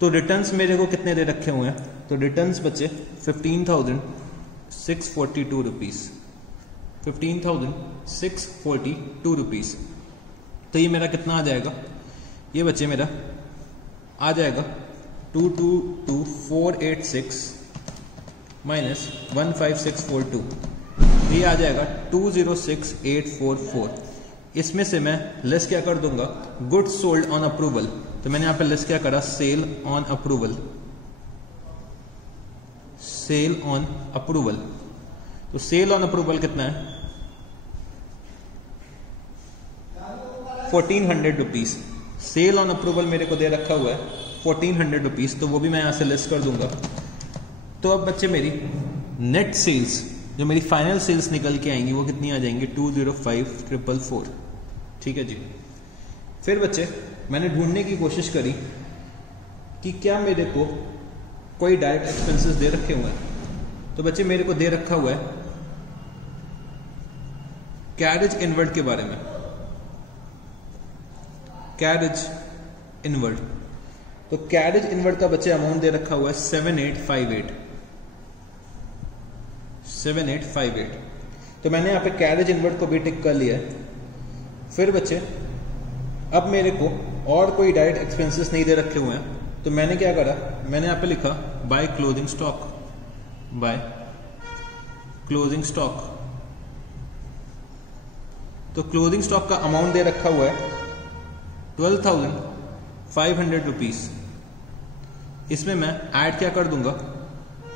तो रिटर्न्स मेरे को कितने दे रखे हुए हैं, तो रिटर्न्स बचे 15,642 रुपीज, 15,642 रुपीज। तो ये मेरा कितना आ जाएगा, ये बच्चे मेरा आ जाएगा 222,486 माइनस 15642। ये आ जाएगा 206,844। इसमें से मैं लेस क्या कर दूंगा, गुड्स सोल्ड ऑन अप्रूवल। तो मैंने यहां पे लेस क्या करा, सेल ऑन अप्रूवल, तो सेल ऑन अप्रूवल कितना है 1,400 रुपीज। सेल ऑन अप्रूवल मेरे को दे रखा हुआ है 1,400 रुपीज, तो वो भी मैं यहां से लेस कर दूंगा। तो अब बच्चे मेरी नेट सेल्स, जो मेरी फाइनल सेल्स निकल के आएंगी, वो कितनी आ जाएंगी 205,444। ठीक है जी। फिर बच्चे मैंने ढूंढने की कोशिश करी कि क्या मेरे को कोई डायरेक्ट एक्सपेंसेस दे रखे हुए हैं। तो बच्चे मेरे को दे रखा हुआ है कैरेज इनवर्ड के बारे में, कैरेज इनवर्ड। तो कैरेज इनवर्ड का बच्चे अमाउंट दे रखा हुआ है 7858। तो मैंने यहां पे कैरेज इनवर्ड को भी टिक कर लिया है। फिर बच्चे अब मेरे को और कोई डायरेक्ट एक्सपेंसेस नहीं दे रखे हुए हैं, तो मैंने क्या करा, मैंने यहां पे लिखा बाय क्लोजिंग स्टॉक। तो क्लोजिंग स्टॉक का अमाउंट दे रखा हुआ है 12,500 रुपीज। इसमें मैं ऐड क्या कर दूंगा,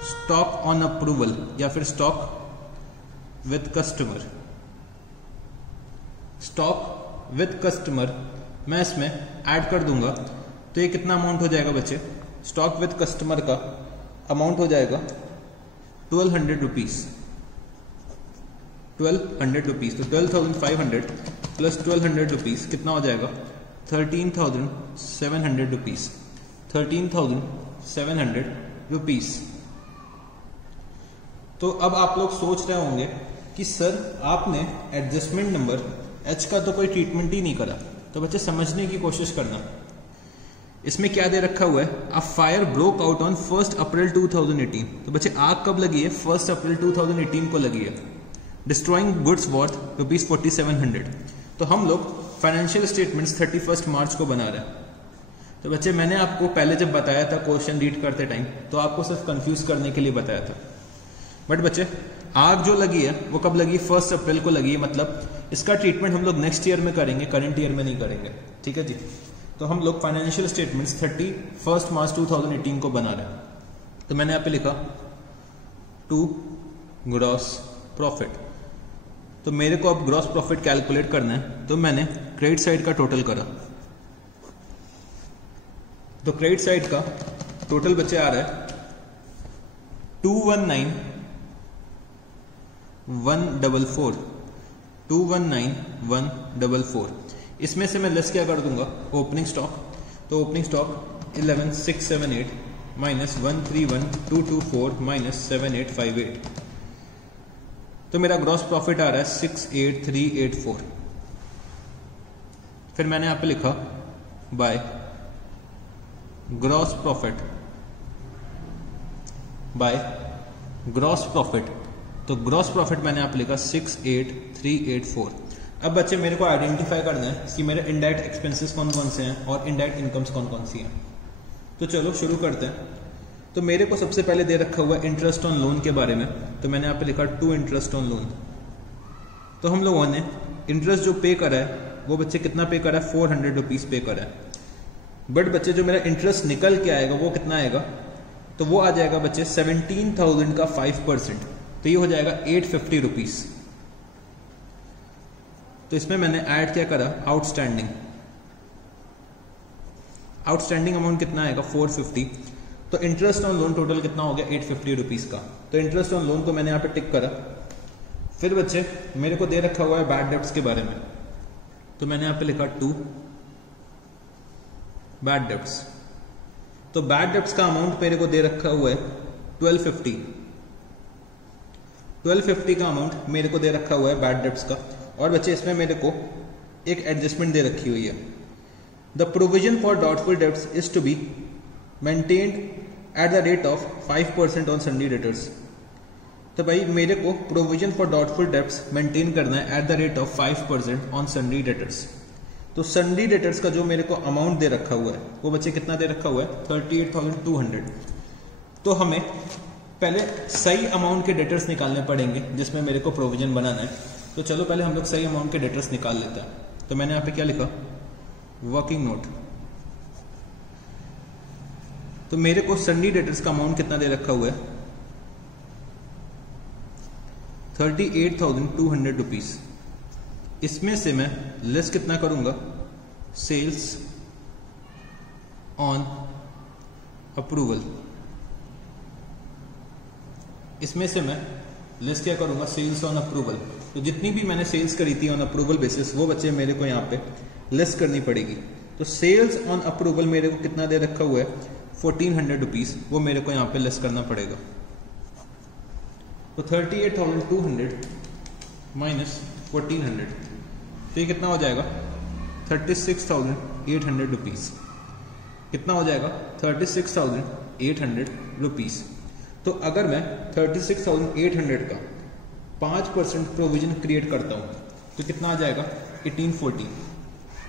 स्टॉक ऑन अप्रूवल या फिर स्टॉक विद कस्टमर मैं इसमें ऐड कर दूंगा। तो ये कितना अमाउंट हो जाएगा बच्चे, स्टॉक विद कस्टमर का अमाउंट हो जाएगा 1,200 रुपीज, 1,200 रुपीज। तो 12,500 प्लस 1,200 रुपीज कितना हो जाएगा 13,700 रुपीज, 13,700 रुपीज। तो अब आप लोग सोच रहे होंगे कि सर आपने एडजस्टमेंट नंबर एच का तो कोई ट्रीटमेंट ही नहीं करा। तो बच्चे समझने की कोशिश करना, इसमें क्या दे रखा हुआ है, a fire broke out on 1 अप्रैल 2018। तो बच्चे आग कब लगी है, 1 अप्रैल 2018 को लगी है, डिस्ट्रॉइंग गुड्स वर्थ ₹4700। तो हम लोग फाइनेंशियल स्टेटमेंट्स 31 मार्च को बना रहे हैं। तो बच्चे मैंने आपको पहले जब बताया था क्वेश्चन रीड करते टाइम, तो आपको सिर्फ कंफ्यूज करने के लिए बताया था। बट बच्चे आग जो लगी है वो कब लगी? 1 अप्रैल को लगी है। मतलब इसका ट्रीटमेंट हम लोग नेक्स्ट ईयर में करेंगे, करंट ईयर में नहीं करेंगे। ठीक है जी। तो हम लोग फाइनेंशियल स्टेटमेंट्स 31 मार्च 2018 को बना रहे हैं। तो मैंने यहाँ पे लिखा टू ग्रॉस प्रॉफिट। तो मेरे को अब ग्रॉस प्रॉफिट कैलकुलेट करना है, तो मैंने क्रेडिट साइड का टोटल करा। तो क्रेडिट साइड का टोटल बच्चे आ रहा है 219,144 219,144। इसमें से मैं लेस क्या कर दूंगा? Opening stock. तो ओपनिंग स्टॉक 11,678 माइनस 131,224 माइनस 7,858। तो मेरा ग्रॉस प्रॉफिट आ रहा है 6,8,384। फिर मैंने यहां पे लिखा by gross profit, by gross profit. तो ग्रॉस प्रॉफिट मैंने यहां पे लिखा 6,8,384। अब बच्चे मेरे को आइडेंटिफाई करना है कि मेरे इनडायरेक्ट एक्सपेंसेस कौन कौन से हैं और इनडायरेक्ट इनकम्स कौन कौन सी हैं। तो चलो शुरू करते हैं। तो मेरे को सबसे पहले दे रखा हुआ है इंटरेस्ट ऑन लोन के बारे में। तो मैंने यहाँ पे लिखा टू इंटरेस्ट ऑन लोन। तो हम लोगों ने इंटरेस्ट जो पे करा है वो बच्चे कितना पे करा है? 400 रुपीज पे करा है। बट बच्चे जो मेरा इंटरेस्ट निकल के आएगा वो कितना आएगा? तो वो आ जाएगा बच्चे 17,000 का 5%। तो ये हो जाएगा 850 रुपीज। तो इसमें मैंने ऐड क्या करा? आउटस्टैंडिंग। आउटस्टैंडिंग अमाउंट कितना आएगा? 450। तो इंटरेस्ट ऑन लोन टोटल कितना हो गया? 850 रुपीज का। तो इंटरेस्ट ऑन लोन को मैंने यहाँ पे टिक करा। फिर बच्चे मेरे को दे रखा हुआ है बैड डेब्ट्स के बारे में। तो मैंने यहाँ पे लिखा टू बैड डेब्ट्स। तो बैड डेब्ट्स का अमाउंट मेरे को दे रखा हुआ है 1250। 1250 का अमाउंट मेरे को दे रखा हुआ है बैड डेब्ट्स का। और बच्चे इसमें मेरे को एक एडजस्टमेंट दे रखी हुई है। The provision for doubtful debts is to be maintained at the rate of 5% on sundry debtors. तो भाई मेरे को provision for doubtful debts maintain करना है at the rate of 5% on sundry debtors. तो सन्डी डेटर्स का जो मेरे को अमाउंट दे रखा हुआ है वो बच्चे कितना दे रखा हुआ है? 38,200। तो हमें पहले सही अमाउंट के डेटर्स निकालने पड़ेंगे जिसमें मेरे को प्रोविजन बनाना है। तो चलो पहले हम लोग सही अमाउंट के डेटर्स निकाल लेते हैं। तो मैंने यहाँ पे क्या लिखा? Working note. तो मेरे को सन्डी डेटर्स का अमाउंट कितना दे रखा हुआ है? 38,200 रुपीज। इसमें से मैं लेस कितना करूंगा? Sales on approval. इसमें से मैं लेस क्या करूंगा? Sales on approval. तो जितनी भी मैंने सेल्स करी थी ऑन अप्रूवल बेसिस वो बच्चे मेरे को यहाँ पे लेस करनी पड़ेगी। तो सेल्स ऑन अप्रूवल मेरे को कितना दे रखा हुआ है? 1,400 रुपीज। वो मेरे को यहाँ पे लेस करना पड़ेगा। तो 38,200 माइनस 1,400, तो ये कितना हो जाएगा? 36,800 रुपीज। कितना हो जाएगा? 36,800 रुपीज। तो अगर मैं 36,800 का 5% प्रोविजन क्रिएट करता हूं तो कितना आ जाएगा? 1840।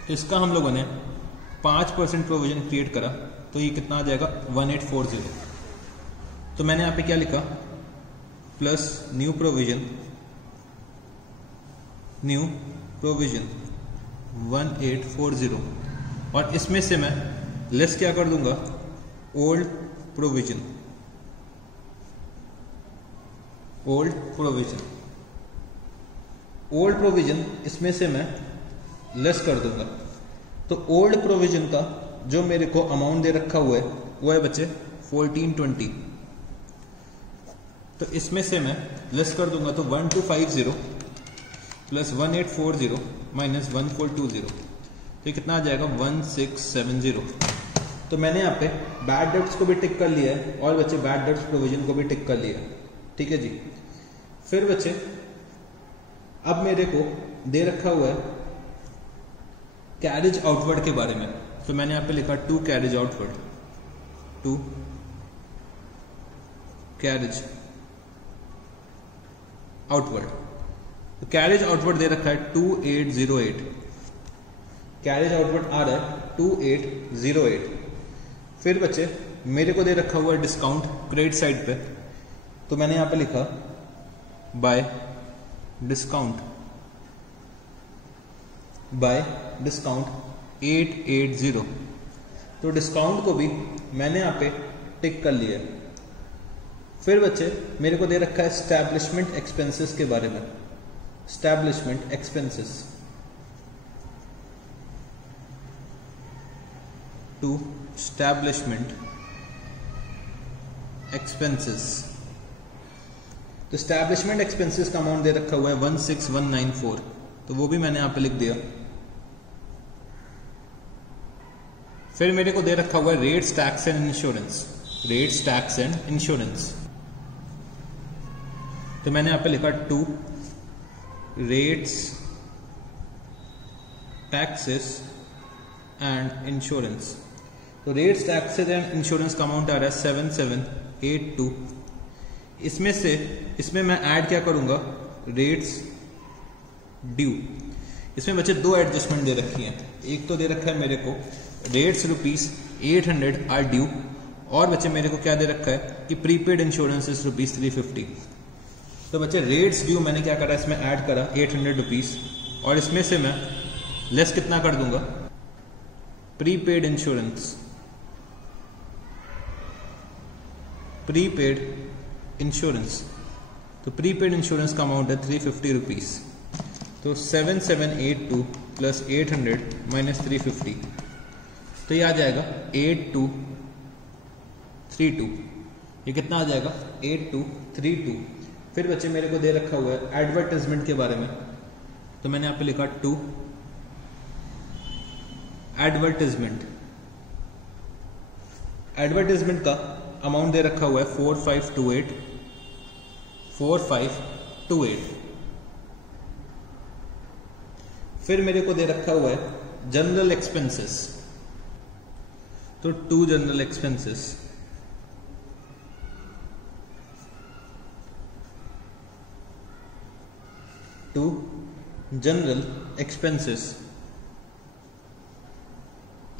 तो इसका हम लोगों ने 5% प्रोविजन क्रिएट करा तो ये कितना आ जाएगा? 1840। तो मैंने यहाँ पे क्या लिखा? Plus new provision 1840। और इसमें से मैं लेस क्या कर दूंगा? Old provision. ओल्ड प्रोविजन इसमें से मैं लेस कर दूंगा। तो ओल्ड प्रोविजन का जो मेरे को अमाउंट दे रखा हुआ है वो है बच्चे 1420। तो इसमें से मैं लेस कर दूंगा तो 1250 प्लस 1840 माइनस 1420, तो कितना आ जाएगा? 1670। तो मैंने यहाँ पे बैड डेब्ट्स को भी टिक कर लिया है और बच्चे बैड डेब्ट्स प्रोविजन को भी टिक कर लिया है। ठीक है जी। फिर बच्चे अब मेरे को दे रखा हुआ है कैरेज आउटवर्ड के बारे में। तो मैंने यहाँ पे लिखा two carriage outward. Two carriage outward. तो कैरेज आउटवर्ड दे रखा है 2808। कैरेज आउटपुट आ रहा है 2808। फिर बच्चे मेरे को दे रखा हुआ है डिस्काउंट क्रेडिट साइड पे, तो मैंने यहां पे लिखा बाय डिस्काउंट 880। तो डिस्काउंट को भी मैंने यहां पे टिक कर लिया। फिर बच्चे मेरे को दे रखा है स्टैब्लिशमेंट एक्सपेंसेस के बारे में। Establishment expenses to establishment expenses. तो स्टैब्लिशमेंट एक्सपेंसेस का अमाउंट दे रखा हुआ है 16194, तो वो भी मैंने यहां पे लिख दिया। फिर मेरे को दे रखा हुआ है rates tax and insurance. Rates tax and insurance, तो मैंने यहां पे लिखा 2 रेट्स टैक्सेस एंड इंश्योरेंस। तो रेट्स टैक्सेस एंड इंश्योरेंस का अमाउंट आ रहा है 7782। इसमें मैं ऐड क्या करूंगा, रेट्स ड्यू। इसमें बच्चे 2 एडजस्टमेंट दे रखी हैं। एक तो दे रखा है मेरे को रेट्स ₹800 आर ड्यू, और बच्चे मेरे को क्या दे रखा है कि प्रीपेड इंश्योरेंस इज ₹350। तो बच्चे रेट्स ड्यू मैंने क्या करा, इसमें ऐड करा ₹800, और इसमें से मैं लेस कितना कर दूंगा, प्रीपेड इंश्योरेंस। प्रीपेड इंश्योरेंस, तो प्रीपेड इंश्योरेंस का अमाउंट है ₹350। तो 7782 प्लस 800 माइनस 350, तो ये आ जाएगा 8232। ये कितना आ जाएगा, 8232। फिर बच्चे मेरे को दे रखा हुआ है एडवर्टाइजमेंट के बारे में, तो मैंने यहाँ पे लिखा 2 एडवर्टाइजमेंट। एडवर्टाइजमेंट का अमाउंट दे रखा हुआ है 4528। फिर मेरे को दे रखा हुआ है जनरल एक्सपेंसेस, तो 2 जनरल एक्सपेंसेस। General expenses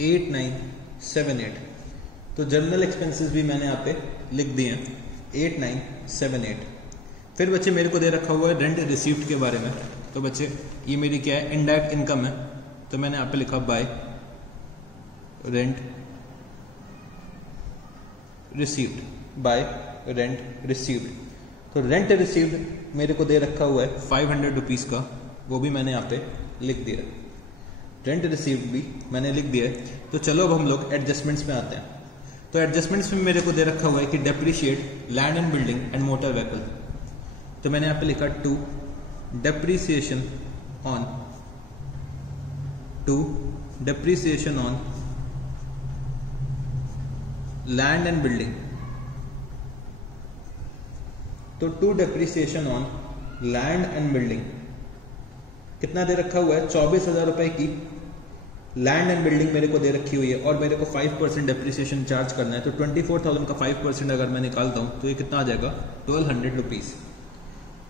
8978। तो जनरल एक्सपेंसेस भी मैंने यहाँ पे लिख दिए हैं 8978। फिर बच्चे मेरे को दे रखा हुआ है रेंट रिसीप्ट के बारे में, तो बच्चे ये मेरी क्या है, इनडायरेक्ट इनकम है, तो मैंने यहाँ पे लिखा bye rent received. Bye rent received, तो रेंट रिसीव्ड मेरे को दे रखा हुआ है ₹500 का, वो भी मैंने यहाँ पे लिख दिया। रेंट रिसीव्ड भी मैंने लिख दिया है। तो चलो अब हम लोग एडजस्टमेंट्स में आते हैं। तो एडजस्टमेंट्स में मेरे को दे रखा हुआ है कि depreciate land and building and motor vehicle, तो मैंने यहाँ पे लिखा 2 depreciation on land and building. तो 2 depreciation on land and building कितना दे रखा हुआ है, 24,000 रुपए की लैंड एंड बिल्डिंग मेरे को दे रखी हुई है, और मेरे को 5% डेप्रिसिएशन चार्ज करना है। तो 24,000 का 5% अगर मैं निकालता हूं तो ये कितना आ जाएगा, ₹1200।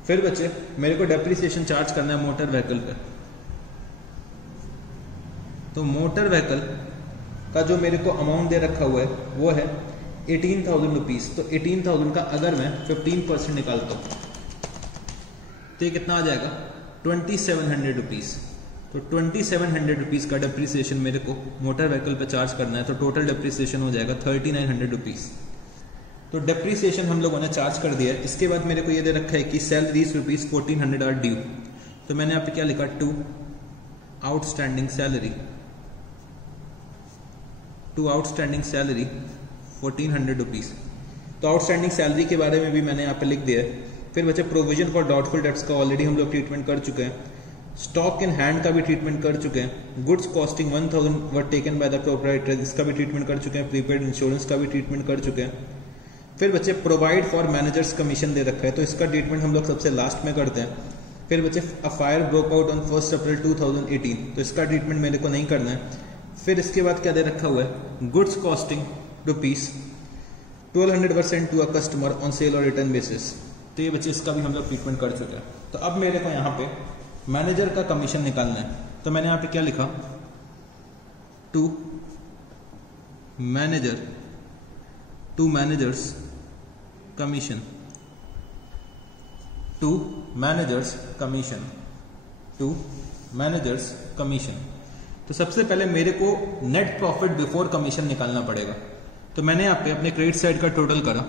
फिर बच्चे मेरे को डेप्रिसिएशन चार्ज करना है मोटर व्हीकल पर, तो मोटर व्हीकल का जो मेरे को अमाउंट दे रखा हुआ है वो है 18,000 तो 18,000 का अगर मैं 15% निकालता हूं तो ये कितना आ जाएगा, ₹2,700। तो ₹2,700 का डेप्रिसिएशन मेरे को मोटर व्हीकल पे चार्ज करना है, तो टोटल डेप्रिसिएशन हो जाएगा ₹3,900। तो डेप्रिसिएशन हम लोगों ने चार्ज कर दिया है। इसके बाद मेरे को ये दे रखा है कि सैलरीज ₹1,400 आर ड्यू, तो मैंने यहाँ पे क्या लिखा, 2 आउटस्टैंडिंग सैलरी ₹1,400। तो आउटस्टैंडिंग सैलरी के बारे में भी मैंने यहाँ पे लिख दिया है। फिर बच्चे प्रोविजन फॉर डाउटफुल डेट्स का ऑलरेडी हम लोग ट्रीटमेंट कर चुके हैं, स्टॉक इन हैंड का भी ट्रीटमेंट कर चुके हैं, goods costing 1,000 were taken by the proprietor, इसका भी ट्रीटमेंट कर चुके हैं, प्रीपेड इंश्योरेंस का भी ट्रीटमेंट कर चुके हैं। फिर बच्चे प्रोवाइड फॉर मैनेजर्स कमीशन दे रखा है, तो इसका ट्रीटमेंट हम लोग सबसे लास्ट में करते हैं। फिर बच्चे a fire broke out on 1 अप्रैल 2018, तो इसका ट्रीटमेंट मेरे को नहीं करना है। फिर इसके बाद क्या दे रखा हुआ है, goods costing ₹1200 sent to a customer on sale और रिटर्न बेसिस, तो ये बच्चे इसका भी हम लोग ट्रीटमेंट कर चुके हैं। तो अब मेरे को यहाँ पे मैनेजर का कमीशन निकालना है, तो मैंने यहाँ पे क्या लिखा, to managers commission, to managers commission. तो सबसे पहले मेरे को नेट प्रॉफिट बिफोर कमीशन निकालना पड़ेगा। तो मैंने यहाँ पे अपने क्रेडिट साइड का टोटल करा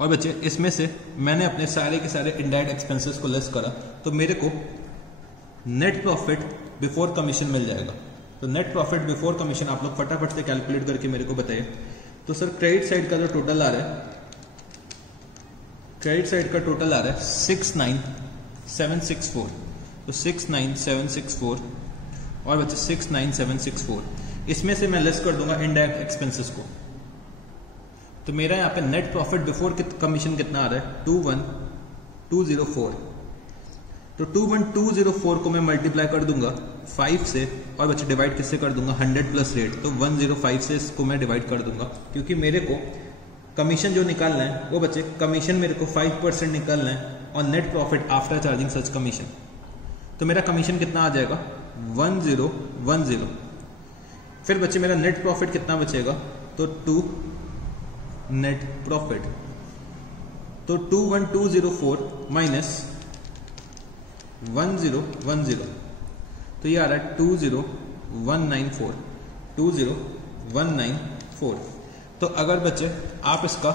और बच्चे इसमें से मैंने अपने सारे के सारे इनडायरेक्ट एक्सपेंसेस को लेस करा, तो मेरे को नेट प्रॉफिट बिफोर कमीशन मिल जाएगा। तो नेट प्रॉफिट बिफोर कमीशन आप लोग फटाफट से कैलकुलेट करके मेरे को बताइए। तो सर क्रेडिट साइड का जो टोटल आ रहा है, क्रेडिट साइड का टोटल आ रहा है 69764। तो 69764 और बच्चे 69764, इसमें से मैं लेस कर दूंगा इनडायरेक्ट एक्सपेंसेस को। तो मेरा यहाँ पे नेट प्रॉफिट बिफोर कमीशन कितना आ रहा है 21204। तो 21204 को मैं मल्टीप्लाई कर दूंगा 5 से और बच्चे डिवाइड किससे कर दूंगा 100 प्लस रेट। तो 105 से इसको मैं डिवाइड कर दूंगा, क्योंकि मेरे को कमीशन जो निकालना है वो बच्चे कमीशन मेरे को 5% निकालना है और net profit after charging such commission. तो मेरा कमीशन कितना आ जाएगा 1010। फिर बच्चे मेरा नेट प्रॉफिट कितना बचेगा, तो 2 नेट प्रॉफिट। तो 21204 माइनस 1010, तो ये आ रहा है 20194। तो अगर बच्चे आप इसका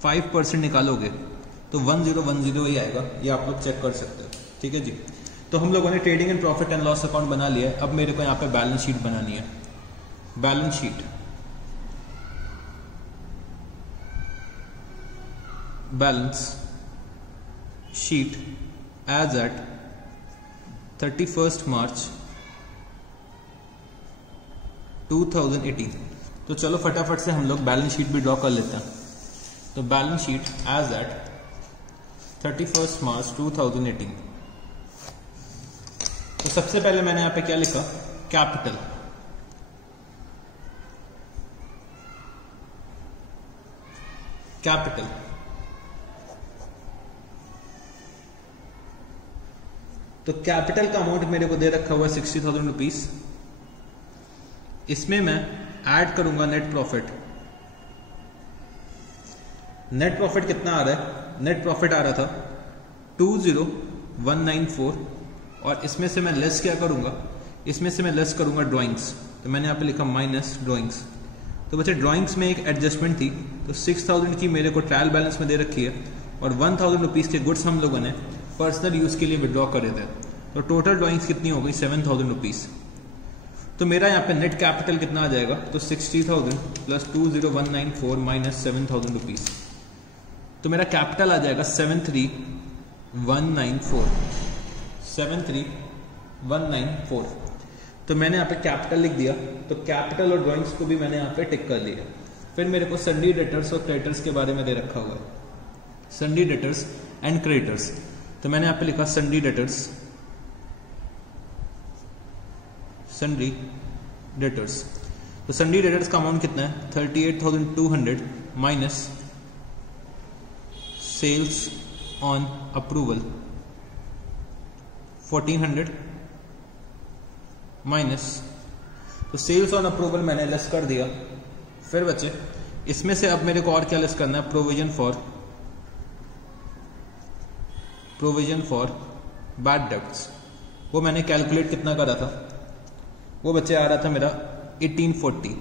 5% निकालोगे तो 1010 ही आएगा, ये आप लोग चेक कर सकते हो। ठीक है जी। तो हम लोगों ने trading and profit and loss account बना लिया है। अब मेरे को यहाँ पे बैलेंस शीट बनानी है। Balance sheet as at 31st March 2018। तो चलो फटाफट से हम लोग बैलेंस शीट भी ड्रॉ कर लेते हैं। तो balance sheet as at 31st March 2018। तो सबसे पहले मैंने यहां पे क्या लिखा, कैपिटल। तो कैपिटल का अमाउंट मेरे को दे रखा हुआ है 60,000 रुपीज। इसमें मैं ऐड करूंगा नेट प्रॉफिट। नेट प्रॉफिट कितना आ रहा है, नेट प्रॉफिट आ रहा था 20194 और इसमें से मैं लेस क्या करूंगा, इसमें से मैं लेस करूंगा ड्राइंग्स। तो मैंने यहाँ पे लिखा माइनस ड्राइंग्स। तो बच्चे ड्राइंग्स में एक एडजस्टमेंट थी, तो 6000 की मेरे को ट्रायल बैलेंस में दे रखी है और 1000 रुपीज के गुड्स हम लोगों ने पर्सनल यूज के लिए विड्रॉ करे थे। तो टोटल ड्राइंग्स कितनी हो गई 7000 रुपीज। तो मेरा यहाँ पे नेट कैपिटल कितना आ जाएगा, तो 60,000 प्लस 20194 माइनस 7,000 रुपीज। तो मेरा कैपिटल आ जाएगा 73194। तो मैंने यहाँ पे कैपिटल लिख दिया। तो कैपिटल और ड्राइंग्स को भी मैंने यहाँ पे टिक कर लिया। फिर मेरे को सन्डी डेटर्स और क्रेडिटर्स के बारे में दे रखा हुआ है, सन्डी डेटर्स एंड क्रेडिटर्स। तो मैंने यहाँ पे लिखा सन्डी डेटर्स। तो सन्डी डेटर्स का अमाउंट कितना है 38,200 minus sales on approval 1400 minus, तो सेल्स ऑन अप्रूवल मैंने लेस कर दिया। फिर बच्चे इसमें से अब मेरे को और क्या लेस करना है, प्रोविजन फॉर बैड डेब्ट्स। वो मैंने कैलकुलेट कितना करा था, वो बच्चे आ रहा था मेरा 1840।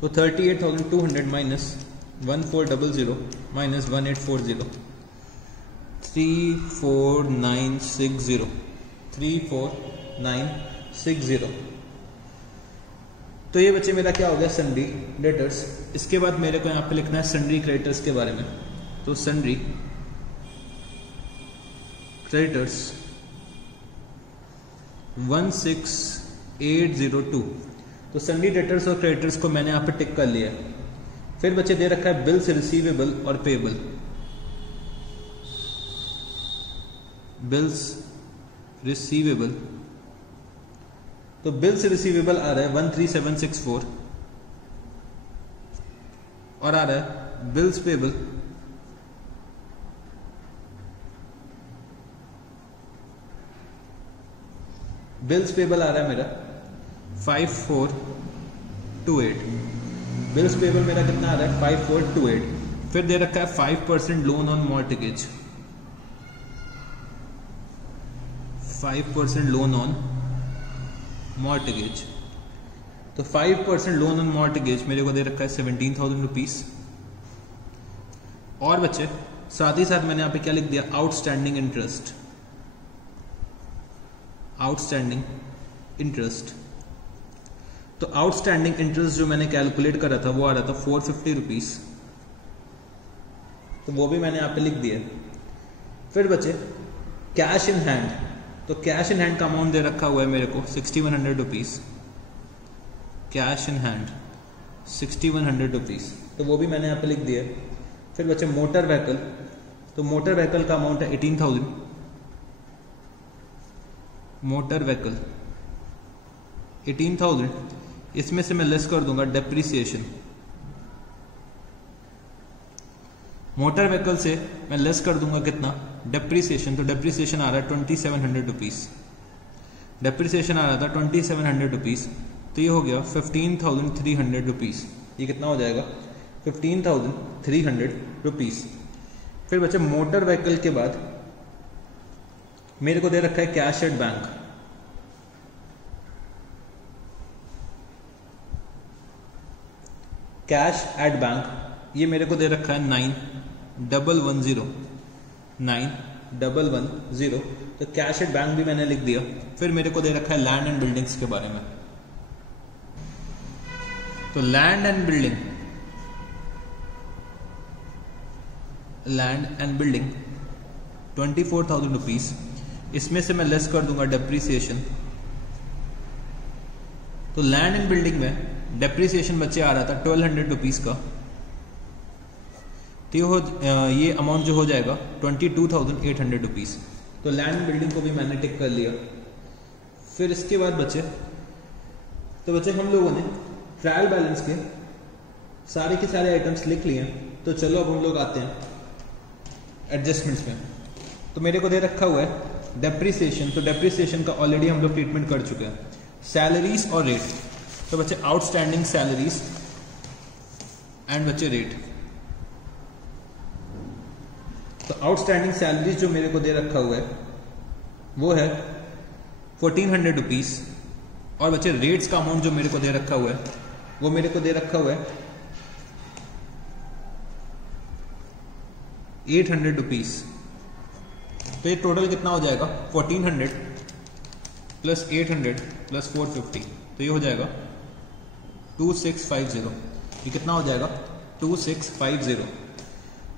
तो 38,200 माइनस 1400 माइनस 1840 34960। तो ये बच्चे मेरा क्या हो गया सन्डी डेटर्स। इसके बाद मेरे को यहाँ पे लिखना है सन्डी क्रेडिटर्स के बारे में। तो सन्डी क्रेडिटर्स 16802। तो सन्डी डेटर्स और क्रेडिटर्स को मैंने यहाँ पे टिक कर लिया। फिर बच्चे दे रखा है बिल्स रिसीवेबल और पेबल। बिल्स रिसीवेबल, तो बिल्स रिसीवेबल आ रहा है 13764 और आ रहा है बिल्स पेबल 1 बिल्स पेबल आ रहा है मेरा 5428, बिल्स पेबल मेरा कितना आ रहा है 5428। फिर दे रखा है 5% loan on mortgage, 5% loan on mortgage. तो 5% लोन ऑन मॉर्टगेज मेरे को दे रखा है 17,000 रुपीज। और बच्चे साथ ही साथ मैंने यहां पे क्या लिख दिया, आउटस्टैंडिंग इंटरेस्ट, आउटस्टैंडिंग इंटरेस्ट। तो आउटस्टैंडिंग इंटरेस्ट जो मैंने कैलकुलेट करा था वो आ रहा था 450 रुपीज, तो वो भी मैंने यहां पे लिख दिया। फिर बच्चे कैश इन हैंड, तो कैश इन हैंड का अमाउंट दे रखा हुआ है मेरे को 6100 rupees, cash in hand 6100 rupees, तो वो भी मैंने यहां पे लिख दिया। फिर बच्चे मोटर व्हीकल, तो मोटर व्हीकल का अमाउंट है 18,000, मोटर व्हीकल 18,000, इसमें से मैं लेस कर दूंगा डेप्रिसिएशन, मोटर व्हीकल से मैं लेस कर दूंगा कितना, डेप्रिसिएशन। तो डेप्रिसिएशन आ रहा है 2700 रुपीज, डेप्रिसिएशन आ रहा था 2700 रुपीज, तो ये हो गया 15,300 रुपीज। ये कितना हो जाएगा 15,300 रुपीज। फिर बच्चे मोटर व्हीकल के बाद मेरे को दे रखा है cash at bank, cash at bank, ये मेरे को दे रखा है 9,110, तो कैश एट बैंक भी मैंने लिख दिया। फिर मेरे को दे रखा है लैंड एंड बिल्डिंग्स के बारे में, तो land and building, land and building 24,000 rupees, इसमें से मैं लेस कर दूंगा डेप्रिसिएशन। तो लैंड एंड बिल्डिंग में डेप्रिसिएशन बच्चे आ रहा था 1200 रुपीज का, तो ये अमाउंट जो हो जाएगा 22,800 रुपीज। तो लैंड एंड बिल्डिंग को भी मैंने टिक कर लिया। फिर इसके बाद बच्चे हम लोगों ने ट्रायल बैलेंस के सारे आइटम्स लिख लिए। तो चलो अब हम लोग आते हैं एडजस्टमेंट्स में। तो मेरे को दे रखा हुआ है डेप्रिसिएशन, तो डेप्रिसिएशन का ऑलरेडी हम लोग ट्रीटमेंट कर चुके हैं। सैलरीज और रेट, तो बच्चे आउटस्टैंडिंग सैलरीज एंड बच्चे रेट। तो आउटस्टैंडिंग सैलरीज जो मेरे को दे रखा हुआ है वो है 1400 रुपीज, और बच्चे रेट्स का अमाउंट जो मेरे को दे रखा हुआ है वो मेरे को दे रखा हुआ है 800 रुपीज। तो ये टोटल कितना हो जाएगा 1400 प्लस 800 प्लस 450, तो ये हो जाएगा 2650। ये कितना हो जाएगा 2650।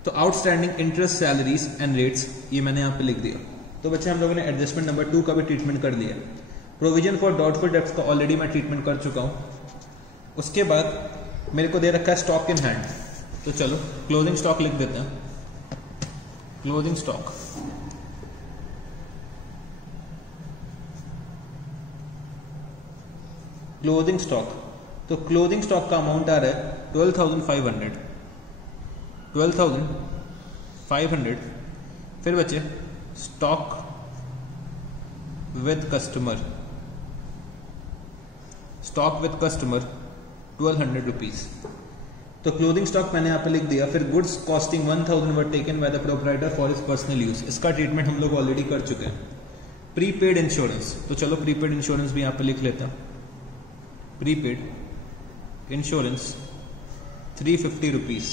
तो outstanding interest, salaries and rates ये मैंने यहाँ पे लिख दिया। तो बच्चे हम लोगों ने एडजस्टमेंट नंबर 2 का भी ट्रीटमेंट कर लिया। प्रोविजन फॉर डाउटफुल डेब्ट्स का ऑलरेडी मैं ट्रीटमेंट कर चुका हूँ। उसके बाद मेरे को दे रखा है स्टॉक इन हैंड, तो चलो क्लोजिंग स्टॉक लिख देते हैं। क्लोजिंग स्टॉक, क्लोजिंग स्टॉक, तो क्लोजिंग स्टॉक का अमाउंट आ रहा है 12,500। फिर बच्चे stock with customer, stock with customer 1200 rupees. तो क्लोथिंग स्टॉक मैंने यहाँ पे लिख दिया। फिर goods costing 1000 were taken by the proprietor for his personal use, इसका ट्रीटमेंट हम लोग ऑलरेडी कर चुके हैं। प्रीपेड इंश्योरेंस, तो चलो प्रीपेड इंश्योरेंस भी यहाँ पे लिख लेता हूँ। Prepaid insurance 350 rupees.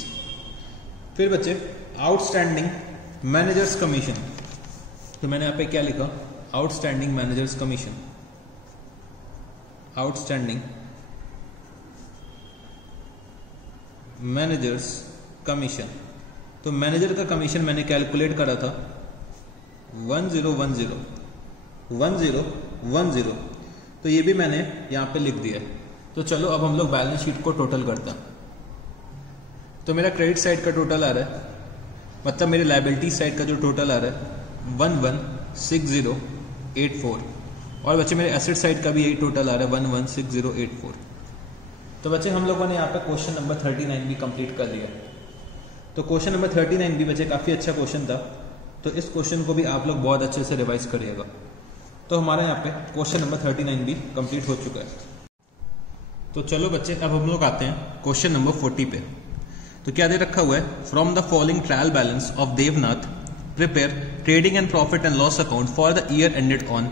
फिर बच्चे आउटस्टैंडिंग मैनेजर्स कमीशन, तो मैंने यहाँ पे क्या लिखा, outstanding managers commission, outstanding managers commission. तो मैनेजर का कमीशन मैंने कैलकुलेट करा था 1010, तो ये भी मैंने यहाँ पे लिख दिया। तो चलो अब हम लोग बैलेंस शीट को टोटल करते हैं। तो मेरा क्रेडिट साइड का टोटल आ रहा है, मतलब मेरे लायबिलिटी साइड का जो टोटल आ रहा है 116084, और बच्चे मेरे एसेट साइड का भी यही टोटल आ रहा है 116084। तो बच्चे हम लोगों ने यहाँ पे क्वेश्चन नंबर 39 भी कंप्लीट कर लिया। तो क्वेश्चन नंबर 39 भी बच्चे काफ़ी अच्छा क्वेश्चन था, तो इस क्वेश्चन को भी आप लोग बहुत अच्छे से रिवाइज करिएगा। तो हमारा यहाँ पे क्वेश्चन नंबर 39 भी कंप्लीट हो चुका है। तो चलो बच्चे अब हम लोग आते हैं क्वेश्चन नंबर 40 पे। तो क्या दे रखा हुआ है, from the following trial balance of Devnath prepare trading and profit and loss account for the year ended on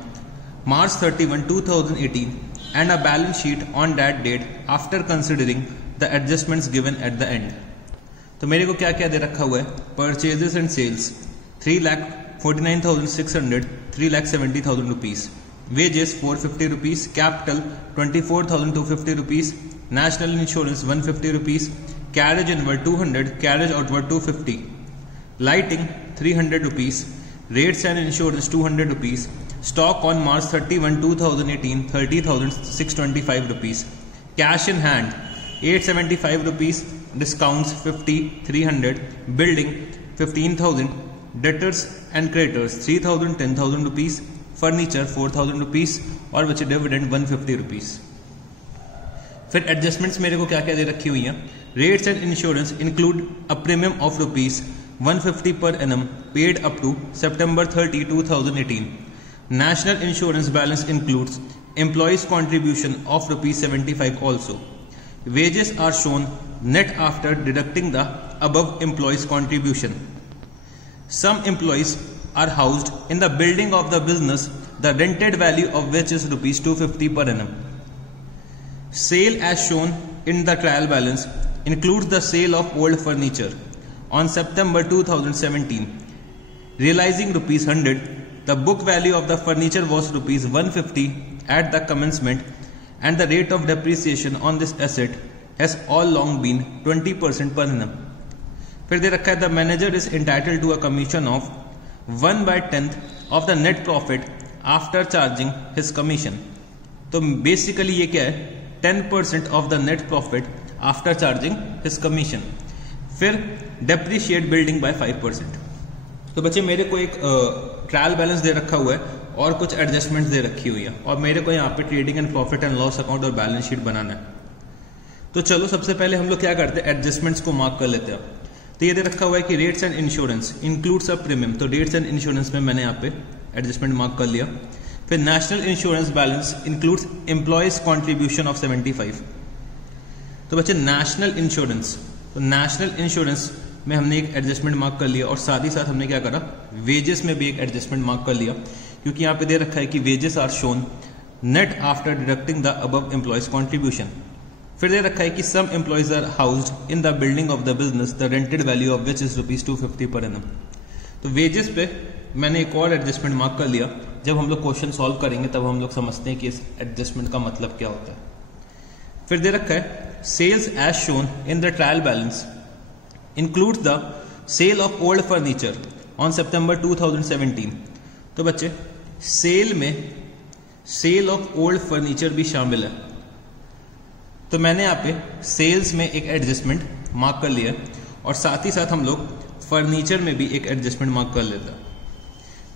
March 31, 2018 and a balance sheet on that date after considering the adjustments given at the end। तो मेरे को क्या क्या दे रखा हुआ है, purchases and sales 3,49,600 3,70,000 rupees, wages 450 rupees, capital 24,250 rupees, national insurance 150 rupees, carriage inward 200, carriage outward 250, lighting 300 rupees, rates and insurance 200 rupees, stock on March 31, 2018 30,625 rupees, cash in hand 875 rupees, discounts 50 300, building 15,000, debtors and creditors 3,000 10,000 rupees, furniture 4,000 rupees और बचे dividend 150 rupees। फिर adjustments मेरे को क्या क्या दे रखी हुई हैं, rates and insurance include a premium of rupees 150 per annum paid up to September 30, 2018। National insurance balance includes employees contribution of rupees 75 also. Wages are shown net after deducting the above employees contribution. Some employees are housed in the building of the business, the rented value of which is rupees 250 per annum. Sale as shown in the trial balance includes the sale of old furniture on September 2017, realizing rupees 100. The book value of the furniture was rupees 150 at the commencement and the rate of depreciation on this asset has all along been 20% per annum। फिर दे रखा है the manager is entitled to a commission of 1/10 of the net profit after charging his commission। तो basically ये क्या है, 10% of the net profit after charging his commission। फिर depreciate building by 5%। तो बच्चे मेरे को एक ट्रायल बैलेंस दे रखा हुआ है और कुछ एडजस्टमेंट्स दे रखी हुई है और मेरे को यहाँ पे trading and profit and loss account और बैलेंस शीट बनाना है। तो चलो सबसे पहले हम लोग क्या करते हैं, एडजस्टमेंट्स को मार्क कर लेते हैं। तो ये दे रखा हुआ है कि rates and insurance includes a premium, तो रेट्स एंड इंश्योरेंस में मैंने यहाँ पे एडजस्टमेंट मार्क कर लिया। फिर national insurance balance includes employees contribution of 75। तो बच्चे नेशनल इंश्योरेंस, तो नेशनल इंश्योरेंस में हमने एक एडजस्टमेंट मार्क कर लिया और साथ ही साथ हमने क्या करा, वेजेस में भी एक एडजस्टमेंट मार्क कर लिया, क्योंकि यहाँ पे दे रखा है कि wages are shown net after deducting the above employees contribution. फिर दे रखा है कि some employees are housed in the building of the business the rented value of which is rupees 250 per annum. तो वेजेस पे मैंने एक और एडजस्टमेंट मार्क कर लिया। जब हम लोग क्वेश्चन सॉल्व करेंगे तब हम लोग समझते हैं कि इस एडजस्टमेंट का मतलब क्या होता है। फिर दे रखा है sales as shown in the trial balance includes the sale of old furniture on September 2017। तो बच्चे सेल में सेल ऑफ ओल्ड फर्नीचर भी शामिल है। तो मैंने यहाँ पे सेल्स में एक एडजस्टमेंट मार्क कर लिया और साथ ही साथ हम लोग फर्नीचर में भी एक एडजस्टमेंट मार्क कर लेते हैं।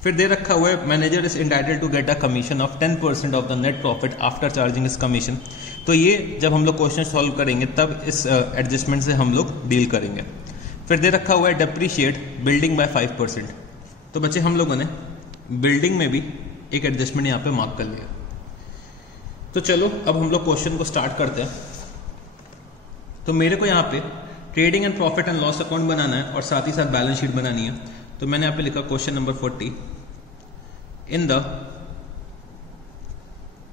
फिर दे रखा हुआ है manager is entitled to get a commission of 10% of the net profit after charging his commission. तो ये जब हम लोग क्वेश्चन सॉल्व करेंगे तब इस एडजस्टमेंट से हम लोग डील करेंगे। फिर दे रखा हुआ है डेप्रीशिएट बिल्डिंग बाय 5%। तो बच्चे हम लोगों ने बिल्डिंग में भी एक एडजस्टमेंट यहाँ पे मार्क कर लिया। तो चलो अब हम लोग क्वेश्चन को स्टार्ट करते हैं। तो मेरे को यहाँ पे trading and profit and loss account बनाना है और साथ ही साथ बैलेंस शीट बनानी है। तो मैंने यहाँ पे लिखा question number 40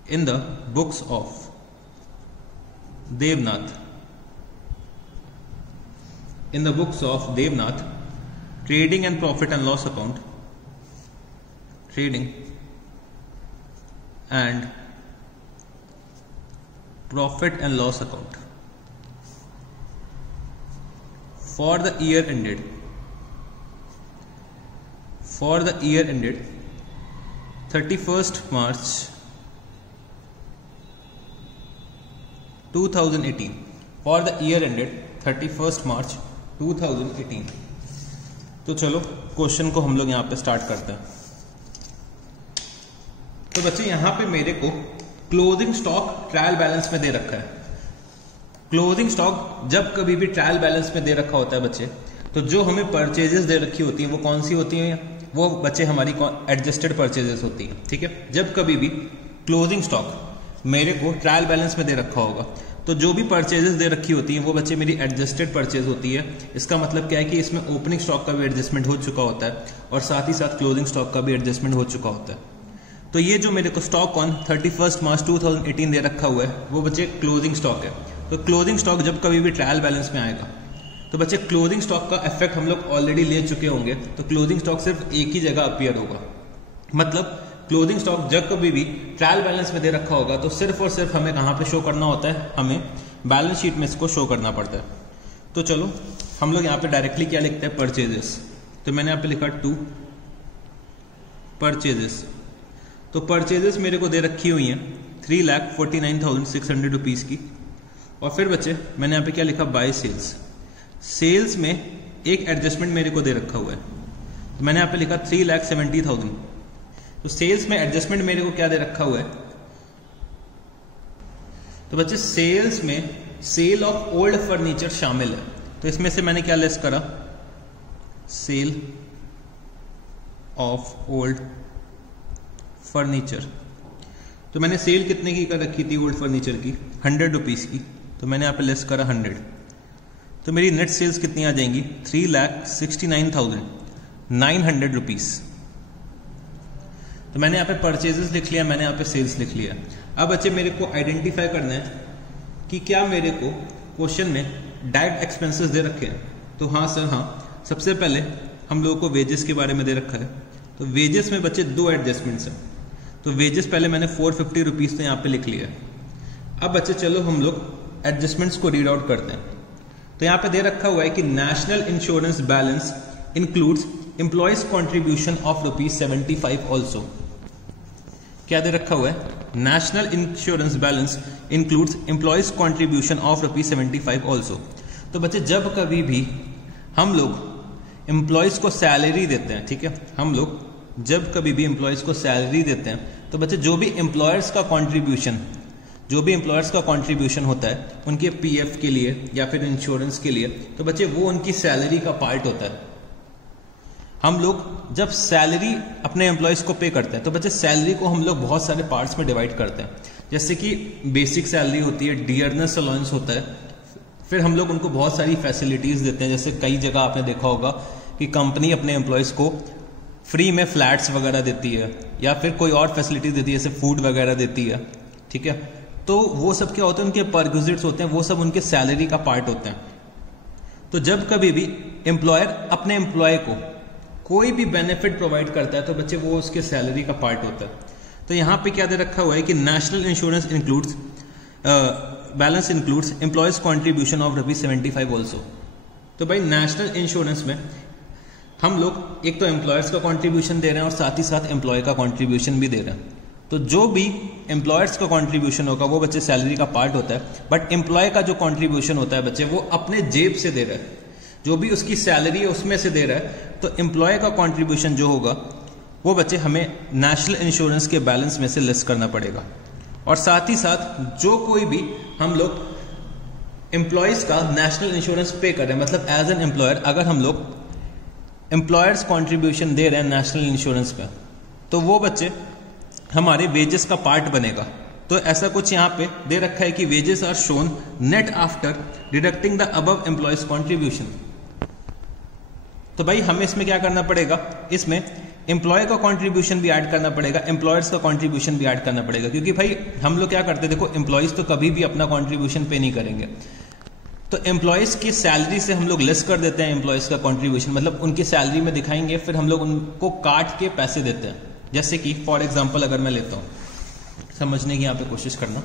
in the books of Devnath, in the books of Devnath, trading and profit and loss account, trading and profit and loss account for the year ended 31st March 2018, for the year ended 31st March 2018। तो चलो question को हम लोग यहाँ पे start करते हैं। तो बच्चे यहाँ पे मेरे को क्लोजिंग स्टॉक ट्रायल बैलेंस में दे रखा है। क्लोजिंग स्टॉक जब कभी भी ट्रायल बैलेंस में दे रखा होता है बच्चे, तो जो हमें परचेजेस दे रखी होती है वो कौन सी होती है, वो बच्चे हमारी एडजस्टेड परचेजेस होती है। ठीक है, जब कभी भी क्लोजिंग स्टॉक मेरे को ट्रायल बैलेंस में दे रखा होगा तो जो भी परचेजेस दे रखी होती है वो बच्चे मेरी एडजस्टेड परचेज होती है। इसका मतलब क्या है कि इसमें ओपनिंग स्टॉक का भी एडजस्टमेंट हो चुका होता है और साथ ही साथ क्लोजिंग स्टॉक का भी एडजस्टमेंट हो चुका होता है। तो ये जो मेरे को स्टॉक ऑन 31 मार्च 2018 दे रखा हुआ है वो बच्चे क्लोजिंग स्टॉक है। तो क्लोजिंग स्टॉक जब कभी भी ट्रायल बैलेंस में आएगा तो बच्चे क्लोजिंग स्टॉक का इफेक्ट हम लोग ऑलरेडी ले चुके होंगे, तो क्लोजिंग स्टॉक सिर्फ एक ही जगह अपीयर होगा। मतलब क्लोजिंग स्टॉक जब कभी भी ट्रायल बैलेंस में दे रखा होगा तो सिर्फ और सिर्फ हमें कहाँ पे शो करना होता है, हमें बैलेंस शीट में इसको शो करना पड़ता है। तो चलो हम लोग यहाँ पे डायरेक्टली क्या लिखते हैं, परचेजेस। तो मैंने यहाँ पे लिखा 2 परचेजेस। तो परचेजेस मेरे को दे रखी हुई हैं 3,49,600 रुपीज़ की। और फिर बच्चे मैंने यहाँ पे क्या लिखा, बाय सेल्स। सेल्स में एक एडजस्टमेंट मेरे को दे रखा हुआ है, तो मैंने यहाँ पे लिखा 3,70,000। तो सेल्स में एडजस्टमेंट मेरे को क्या दे रखा हुआ है, तो बच्चे सेल्स में सेल ऑफ ओल्ड फर्नीचर शामिल है। तो इसमें से मैंने क्या लेस करा, सेल ऑफ ओल्ड फर्नीचर। तो मैंने सेल कितने की कर रखी थी ओल्ड फर्नीचर की, 100 रुपीज़ की। तो मैंने यहाँ पे लेस करा 100। तो मेरी नेट सेल्स कितनी आ जाएंगी, 3,69,900 रुपीज़। तो मैंने यहाँ पे परचेजेस लिख लिया, मैंने यहाँ पे सेल्स लिख लिया। अब बच्चे मेरे को आइडेंटिफाई करना है कि क्या मेरे को क्वेश्चन में डायरेक्ट एक्सपेंसेस दे रखे हैं। तो हाँ सर हाँ, सबसे पहले हम लोगों को वेजेस के बारे में दे रखा है। तो वेजेस में बच्चे 2 एडजस्टमेंट्स हैं। तो वेजेस पहले मैंने 450 रुपीज़ तो यहाँ पे लिख लिया। अब बच्चे चलो हम लोग एडजस्टमेंट्स को रीड आउट करते हैं। तो यहाँ पे दे रखा हुआ है कि national insurance balance includes employees contribution of ₹75 also. क्या दे रखा हुआ है, national insurance balance includes employees contribution of ₹75 also. तो बच्चे जब कभी भी हम लोग एम्प्लॉयज को सैलरी देते हैं, ठीक है, हम लोग जब कभी भी एम्प्लॉयज को सैलरी देते हैं तो बच्चे जो भी एम्प्लॉयर्स का कॉन्ट्रीब्यूशन होता है उनके पीएफ के लिए या फिर इंश्योरेंस के लिए, तो बच्चे वो उनकी सैलरी का पार्ट होता है। हम लोग जब सैलरी अपने एम्प्लॉयज को पे करते हैं तो बच्चे सैलरी को हम लोग बहुत सारे पार्ट्स में डिवाइड करते हैं। जैसे कि बेसिक सैलरी होती है, डियरनेस अलाउंस होता है, फिर हम लोग उनको बहुत सारी फैसिलिटीज देते हैं। जैसे कई जगह आपने देखा होगा कि कंपनी अपने एम्प्लॉयज को फ्री में फ्लैट्स वगैरह देती है या फिर कोई और फैसिलिटीज देती है, जैसे फूड वगैरह देती है। ठीक है, तो वो सब क्या होते हैं, उनके परक्विजिट्स होते हैं, वो सब उनके सैलरी का पार्ट होते हैं। तो जब कभी भी एम्प्लॉयर अपने एम्प्लॉय को कोई भी बेनिफिट प्रोवाइड करता है तो बच्चे वो उसके सैलरी का पार्ट होता है। तो यहाँ पे क्या दे रखा हुआ है कि national insurance includes balance includes employees contribution of ₹75 also. तो भाई नेशनल इंश्योरेंस में हम लोग एक तो एम्प्लॉयर्स का कॉन्ट्रीब्यूशन दे रहे हैं और साथ ही साथ एम्प्लॉय का कॉन्ट्रीब्यूशन भी दे रहे हैं। तो जो भी एम्प्लॉयर्स का कॉन्ट्रीब्यूशन होगा वो बच्चे सैलरी का पार्ट होता है, बट एम्प्लॉय का जो कॉन्ट्रीब्यूशन होता है बच्चे वो अपने जेब से दे रहा है, जो भी उसकी सैलरी है उसमें से दे रहा है। तो एम्प्लॉय का कॉन्ट्रीब्यूशन जो होगा वो बच्चे हमें नेशनल इंश्योरेंस के बैलेंस में से लेस करना पड़ेगा। और साथ ही साथ जो कोई भी हम लोग एम्प्लॉयज का नेशनल इंश्योरेंस पे कर रहे हैं, मतलब एज एन एम्प्लॉयर अगर हम लोग एम्प्लॉयर्स कॉन्ट्रीब्यूशन दे रहे हैं नेशनल इंश्योरेंस पे, तो वो बच्चे हमारे वेजेस का पार्ट बनेगा। तो ऐसा कुछ यहाँ पे दे रखा है कि wages are shown net after deducting the above employees contribution. तो भाई हमें इसमें क्या करना पड़ेगा, इसमें एम्प्लॉय का कंट्रीब्यूशन भी ऐड करना पड़ेगा, एम्प्लॉयर्स का कंट्रीब्यूशन भी ऐड करना पड़ेगा। क्योंकि भाई हम लोग क्या करते हैं, देखो एम्प्लॉयज तो कभी भी अपना कंट्रीब्यूशन पे नहीं करेंगे, तो एम्प्लॉयज की सैलरी से हम लोग लेस कर देते हैं एम्प्लॉयज का कंट्रीब्यूशन, मतलब उनकी सैलरी में दिखाएंगे, फिर हम लोग उनको काट के पैसे देते हैं। जैसे कि फॉर एग्जाम्पल अगर मैं लेता हूं, समझने की यहाँ पे कोशिश करना,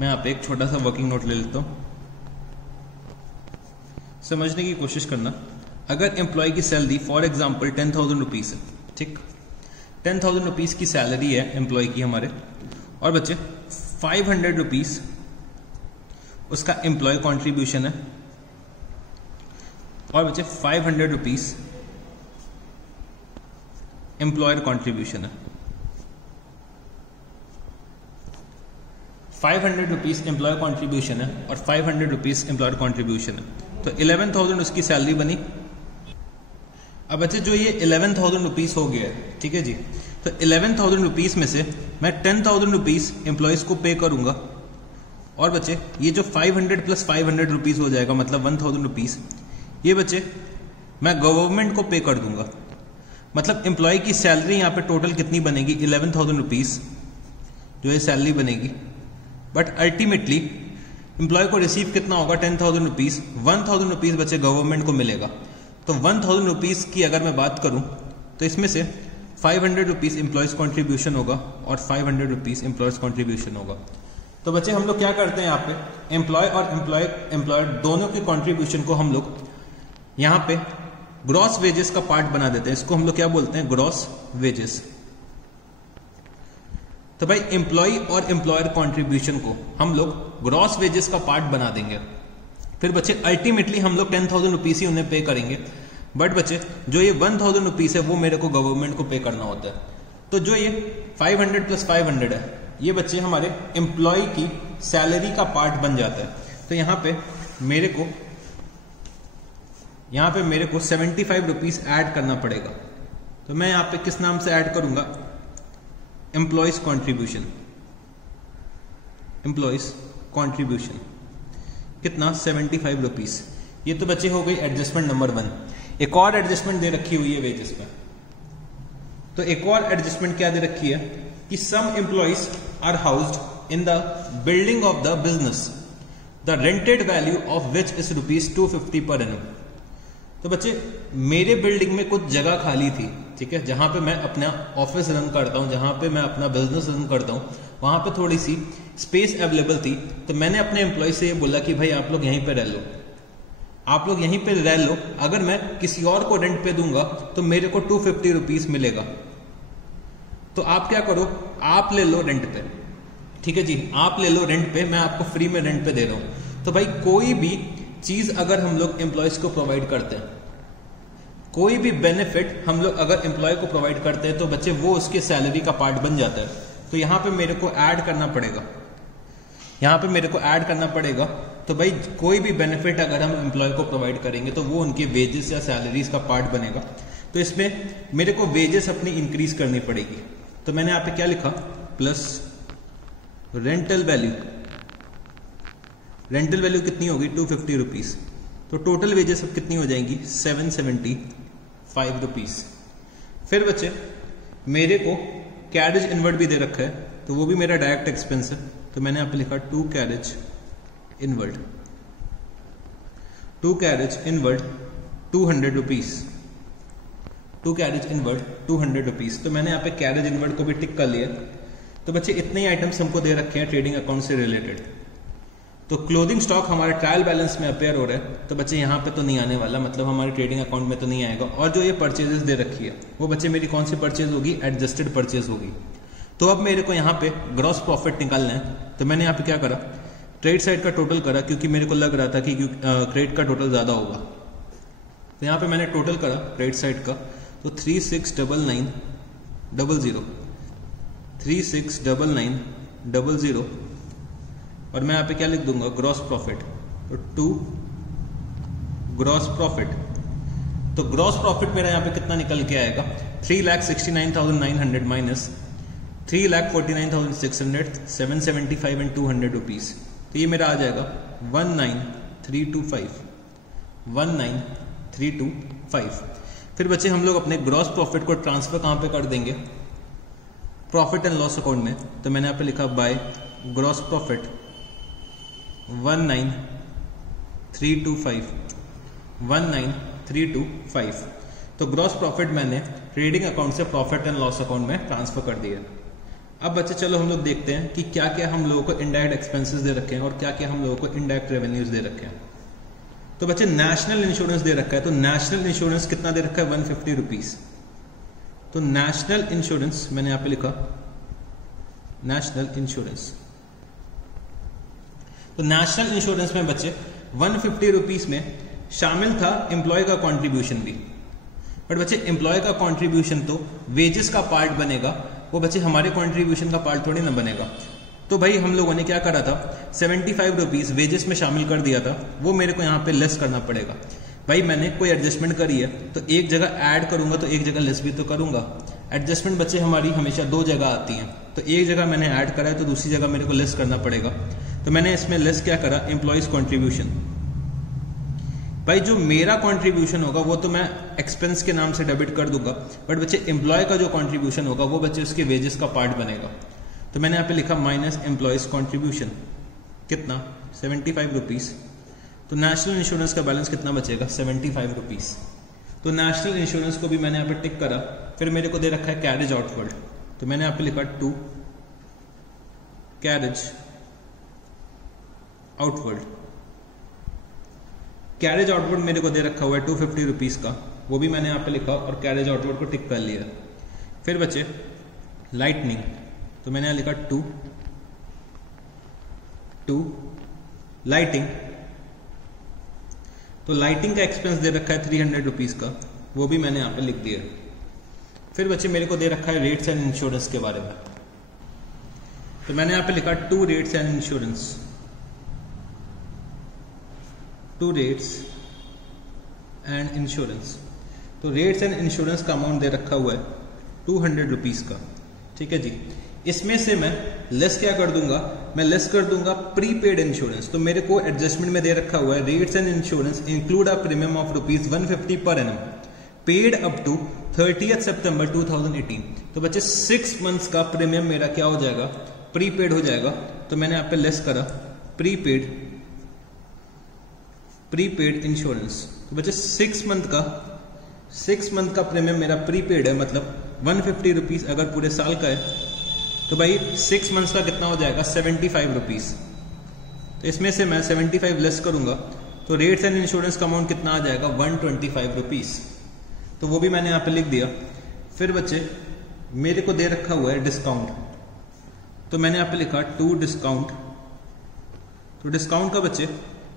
मैं यहाँ पे एक छोटा सा वर्किंग नोट ले लेता हूं, समझने की कोशिश करना। अगर एम्प्लॉय की सैलरी फॉर एग्जाम्पल 10,000 रुपीज है, ठीक, 10,000 रुपीज की सैलरी है एम्प्लॉय की हमारे, और बच्चे 500 रुपीज उसका एम्प्लॉय कॉन्ट्रीब्यूशन है, और बच्चे 500 रुपीज एम्प्लॉयर कॉन्ट्रीब्यूशन है। 500 रुपीज एम्प्लॉयर कॉन्ट्रीब्यूशन है और 500 रुपीज एम्प्लॉयर कॉन्ट्रीब्यूशन है, तो 11,000 उसकी सैलरी बनी। अब बच्चे जो ये 11,000 रुपीज हो गया है, ठीक है जी, तो 11,000 रुपीज में से मैं 10,000 रुपीज एम्प्लॉयज को पे करूंगा, और बच्चे ये जो 500 प्लस 500 रुपीज हो जाएगा मतलब 1,000 रुपीज, ये बच्चे मैं गवर्नमेंट को पे कर दूंगा। मतलब एम्प्लॉय की सैलरी यहाँ पे टोटल कितनी बनेगी 11,000 रुपीज जो ये सैलरी बनेगी, बट अल्टीमेटली एम्प्लॉय को रिसीव कितना होगा 10,000 रुपीज, 1,000 रुपीज बच्चे गवर्नमेंट को मिलेगा। तो 1,000 रुपीज की अगर मैं बात करूं तो इसमें से 500 रुपीज एम्प्लॉयज कॉन्ट्रीब्यूशन होगा और 500 रुपीज एम्प्लॉयज कॉन्ट्रीब्यूशन होगा। तो बच्चे हम लोग क्या करते हैं, यहाँ पे एम्प्लॉय और एम्प्लॉयर दोनों की कॉन्ट्रीब्यूशन को हम लोग यहाँ पे ग्रॉस वेजेस का पार्ट बना देते हैं। इसको हम लोग क्या बोलते हैं, ग्रॉस वेजेस। तो भाई एम्प्लॉय और एम्प्लॉयर कॉन्ट्रीब्यूशन को हम लोग ग्रॉस वेजेस का पार्ट बना देंगे। फिर बच्चे अल्टीमेटली हम लोग 10,000 रुपीज ही उन्हें पे करेंगे, बट बच्चे जो ये 1,000 रुपीज है वो मेरे को गवर्नमेंट को पे करना होता है। तो जो ये 500 प्लस 500 है ये बच्चे हमारे एम्प्लॉय की सैलरी का पार्ट बन जाता है। तो यहाँ पे मेरे को 75 रुपीज ऐड करना पड़ेगा। तो मैं यहाँ पे किस नाम से ऐड करूंगा, एम्प्लॉयज कॉन्ट्रीब्यूशन। एम्प्लॉयज कॉन्ट्रीब्यूशन कितना 75 रुपीज। ये तो बच्चे हो गई एडजस्टमेंट नंबर 1। एक और एडजस्टमेंट दे रखी हुई है वेजेस में। तो एक और एडजस्टमेंट क्या दे रखी है कि some employees are housed in the building of the business, the rented value of which is ₹250 per annum. तो बच्चे मेरे बिल्डिंग में कुछ जगह खाली थी, ठीक है, जहां पे मैं अपना ऑफिस रन करता हूं, जहां पे मैं अपना बिजनेस रन करता हूं, वहां पे थोड़ी सी स्पेस अवेलेबल थी। तो मैंने अपने एम्प्लॉय से ये बोला कि भाई आप लोग यहीं पे रह लो, आप लोग यहीं पे रह लो, अगर मैं किसी और को रेंट पे दूंगा तो मेरे को 250 रुपीज मिलेगा। तो आप क्या करो, आप ले लो रेंट पे, ठीक है जी, आप ले लो रेंट पे, मैं आपको फ्री में रेंट पे दे रहा हूं। तो भाई कोई भी चीज अगर हम लोग एम्प्लॉयज को प्रोवाइड करते हैं, कोई भी बेनिफिट हम लोग अगर एम्प्लॉय को प्रोवाइड करते हैं तो बच्चे वो उसके सैलरी का पार्ट बन जाता है। तो यहां पे मेरे को ऐड करना पड़ेगा, यहां पे मेरे को ऐड करना पड़ेगा। तो भाई कोई भी बेनिफिट अगर हम एम्प्लॉय को प्रोवाइड करेंगे तो वो उनके वेजेस या सैलरीज का पार्ट बनेगा। तो इसमें मेरे को वेजेस अपनी इंक्रीज करनी पड़ेगी। तो मैंने यहां पे क्या लिखा, plus rental value. Rental value कितनी होगी 250 रुपीज। तो टोटल वेजेस अब कितनी हो जाएंगी 775 रुपीज। फिर बच्चे मेरे को कैरेज इनवर्ड भी दे रखा है, तो वो भी मेरा डायरेक्ट एक्सपेंस है। तो मैंने यहां पे लिखा 2 carriage inward. 2 carriage inward 200 rupees. 2 carriage inward 200 rupees. तो मैंने यहाँ पे कैरेज इनवर्ड को भी टिक कर लिया। तो बच्चे इतने ही आइटम्स हमको दे रखे हैं ट्रेडिंग अकाउंट से रिलेटेड। तो क्लोजिंग स्टॉक हमारे ट्रायल बैलेंस में अपेयर हो रहा है, तो बच्चे यहाँ पे तो नहीं आने वाला, मतलब हमारे ट्रेडिंग अकाउंट में तो नहीं आएगा। और जो ये परचेजेस दे रखी है वो बच्चे मेरी कौन सी परचेज होगी, एडजस्टेड परचेज होगी। तो अब मेरे को यहाँ पे ग्रॉस प्रॉफिट निकालना है। तो मैंने यहाँ पे क्या करा, ट्रेड साइड का टोटल करा, क्योंकि मेरे को लग रहा था कि क्रेडिट का टोटल ज्यादा होगा। तो यहाँ पे मैंने टोटल करा क्रेडिट साइड का, तो 369900 369900। और मैं यहाँ पे क्या लिख दूंगा, ग्रॉस प्रॉफिट। तो 2 ग्रॉस प्रॉफिट। तो ग्रॉस प्रॉफिट मेरा यहाँ पे कितना निकल के आएगा, 3,69,900 माइनस 3,49,600, 775 एंड 200 रुपीज। तो ये मेरा आ जाएगा 19325। 19325। फिर बच्चे हम लोग अपने ग्रॉस प्रॉफिट को ट्रांसफर कहां पे कर देंगे, प्रॉफिट एंड लॉस अकाउंट में। तो मैंने यहाँ पे लिखा बाय ग्रॉस प्रॉफिट 19325। 19325। तो ग्रॉस प्रॉफिट मैंने ट्रेडिंग अकाउंट से प्रॉफिट एंड लॉस अकाउंट में ट्रांसफर कर दिया। अब बच्चे चलो हम लोग देखते हैं कि क्या क्या हम लोगों को इनडायरेक्ट एक्सपेंसेस दे रखे हैं और क्या क्या हम लोगों को इनडायरेक्ट रेवेन्यूज दे रखे हैं। तो बच्चे नेशनल इंश्योरेंस दे रखा है। तो नेशनल इंश्योरेंस कितना दे रखा है, 150 रुपीज। तो नेशनल इंश्योरेंस मैंने यहां पे लिखा नेशनल इंश्योरेंस। तो नेशनल इंश्योरेंस में बच्चे 150 रुपीज में शामिल था एम्प्लॉय का कंट्रीब्यूशन भी। बट बच्चे एम्प्लॉय का कंट्रीब्यूशन तो वेजेस का पार्ट बनेगा, वो बच्चे हमारे कंट्रीब्यूशन का पार्ट थोड़ी ना बनेगा। तो भाई हम लोगों ने क्या करा था, 75 रुपीज वेजेस में शामिल कर दिया था, वो मेरे को यहाँ पे लेस करना पड़ेगा। भाई मैंने कोई एडजस्टमेंट करी है तो एक जगह ऐड करूंगा तो एक जगह लेस भी तो करूंगा। एडजस्टमेंट बच्चे हमारी हमेशा दो जगह आती हैं, तो एक जगह मैंने ऐड करा है तो दूसरी जगह मेरे को लेस करना पड़ेगा। तो मैंने इसमें लेस क्या करा, एम्प्लॉयज कॉन्ट्रीब्यूशन। भाई जो मेरा कॉन्ट्रीब्यूशन होगा वो तो मैं एक्सपेंस के नाम से डेबिट कर दूंगा, बट बच्चे एम्प्लॉय का जो कॉन्ट्रीब्यूशन होगा वो बच्चे उसके वेजेस का पार्ट बनेगा। तो मैंने यहाँ पे लिखा माइनस एम्प्लॉयज कॉन्ट्रीब्यूशन, कितना 75 रुपीज। तो नेशनल इंश्योरेंस का बैलेंस कितना बचेगा 75 रुपीज। तो नेशनल इंश्योरेंस को भी मैंने यहाँ पे टिक करा। फिर मेरे को दे रखा है कैरेज आउटवर्ड, तो मैंने यहाँ पे लिखा 2 कैरेज आउटवर्ड। कैरेज आउटवर्ड मेरे को दे रखा हुआ है 250 रुपीज का, वो भी मैंने यहाँ पे लिखा और कैरेज आउटवर्ड को टिक कर लिया। फिर बचे लाइटनिंग, तो मैंने यहाँ लिखा 2 लाइटिंग। तो लाइटिंग का एक्सपेंस दे रखा है 300 रुपीज का, वो भी मैंने यहाँ पे लिख दिया। फिर बच्चे मेरे को दे रखा है रेट्स एंड इंश्योरेंस के बारे में, तो मैंने यहाँ पे लिखा 2 rates and insurance, 2 rates and insurance. तो रेट्स एंड इंश्योरेंस का अमाउंट दे रखा हुआ है 200 रुपीज का, ठीक है जी। इसमें से मैं लेस क्या कर दूंगा, मैं लेस कर दूंगा प्रीपेड इंश्योरेंस। तो मेरे को एडजस्टमेंट में दे रखा हुआ है rates and insurance include a premium of ₹150 per annum paid up to 30 सितंबर 2018। तो बच्चे 6 मंथ्स का प्रीमियम मेरा क्या हो जाएगा, प्रीपेड हो जाएगा। तो मैंने यहाँ पे लेस करा प्रीपेड इंश्योरेंस। तो बच्चे 6 मंथ का प्रीमियम मेरा प्रीपेड है, मतलब 150 रुपीज अगर पूरे साल का है तो भाई 6 मंथ्स का कितना हो जाएगा 75 रुपीज। तो इसमें से मैं 75 लेस करूंगा तो रेट्स एंड इंश्योरेंस का अमाउंट कितना आ जाएगा 125 रुपीज। तो वो भी मैंने यहाँ पे लिख दिया। फिर बच्चे मेरे को दे रखा हुआ है डिस्काउंट, तो मैंने यहाँ पे लिखा 2 डिस्काउंट। तो डिस्काउंट का बच्चे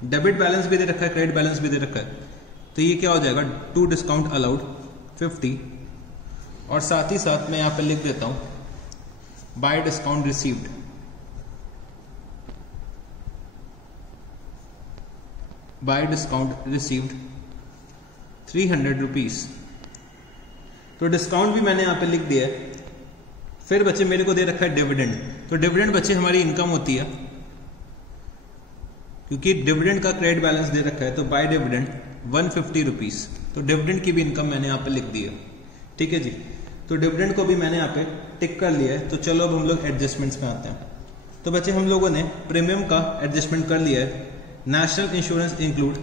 डेबिट बैलेंस भी दे रखा है, क्रेडिट बैलेंस भी दे रखा है, तो ये क्या हो जाएगा 2 डिस्काउंट अलाउड 50। और साथ ही साथ मैं यहाँ पे लिख देता हूं bye discount received, bye discount received 300 rupees. तो डिस्काउंट भी मैंने यहां पे लिख दिया है। फिर बच्चे मेरे को दे रखा है डिविडेंड। तो डिविडेंड बच्चे हमारी इनकम होती है, क्योंकि डिविडेंड का क्रेडिट बैलेंस दे रखा है, तो बाय डिविडेंड 150 रुपीज। तो डिविडेंड की भी इनकम मैंने यहां पे लिख दी है, ठीक है जी। तो डिविडेंड को भी मैंने यहाँ पे टिक कर लिया है। तो चलो अब हम लोग एडजस्टमेंट्स में आते हैं। तो बच्चे हम लोगों ने प्रीमियम का एडजस्टमेंट कर लिया है, national insurance include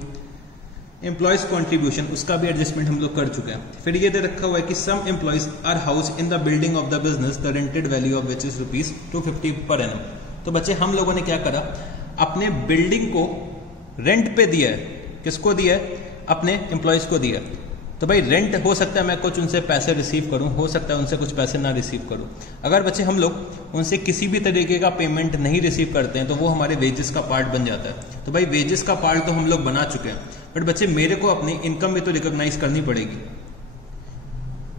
employees contribution, उसका भी एडजस्टमेंट हम लोग कर चुके हैं। फिर ये दे रखा हुआ है कि some employees are house in the building of the business the rented value of which is ₹250 per annum. तो बच्चे हम लोगों ने क्या करा, अपने बिल्डिंग को रेंट पे दिया है। किसको दिया है, अपने एम्प्लॉयज को दिया। तो भाई रेंट हो सकता है मैं कुछ उनसे पैसे रिसीव करूं, हो सकता है उनसे कुछ पैसे ना रिसीव करूं। अगर बच्चे हम लोग उनसे किसी भी तरीके का पेमेंट नहीं रिसीव करते हैं तो वो हमारे वेजेस का पार्ट बन जाता है। तो भाई वेजेस का पार्ट तो हम लोग बना चुके हैं, बट बच्चे मेरे को अपनी इनकम भी तो रिकॉग्नाइज करनी पड़ेगी।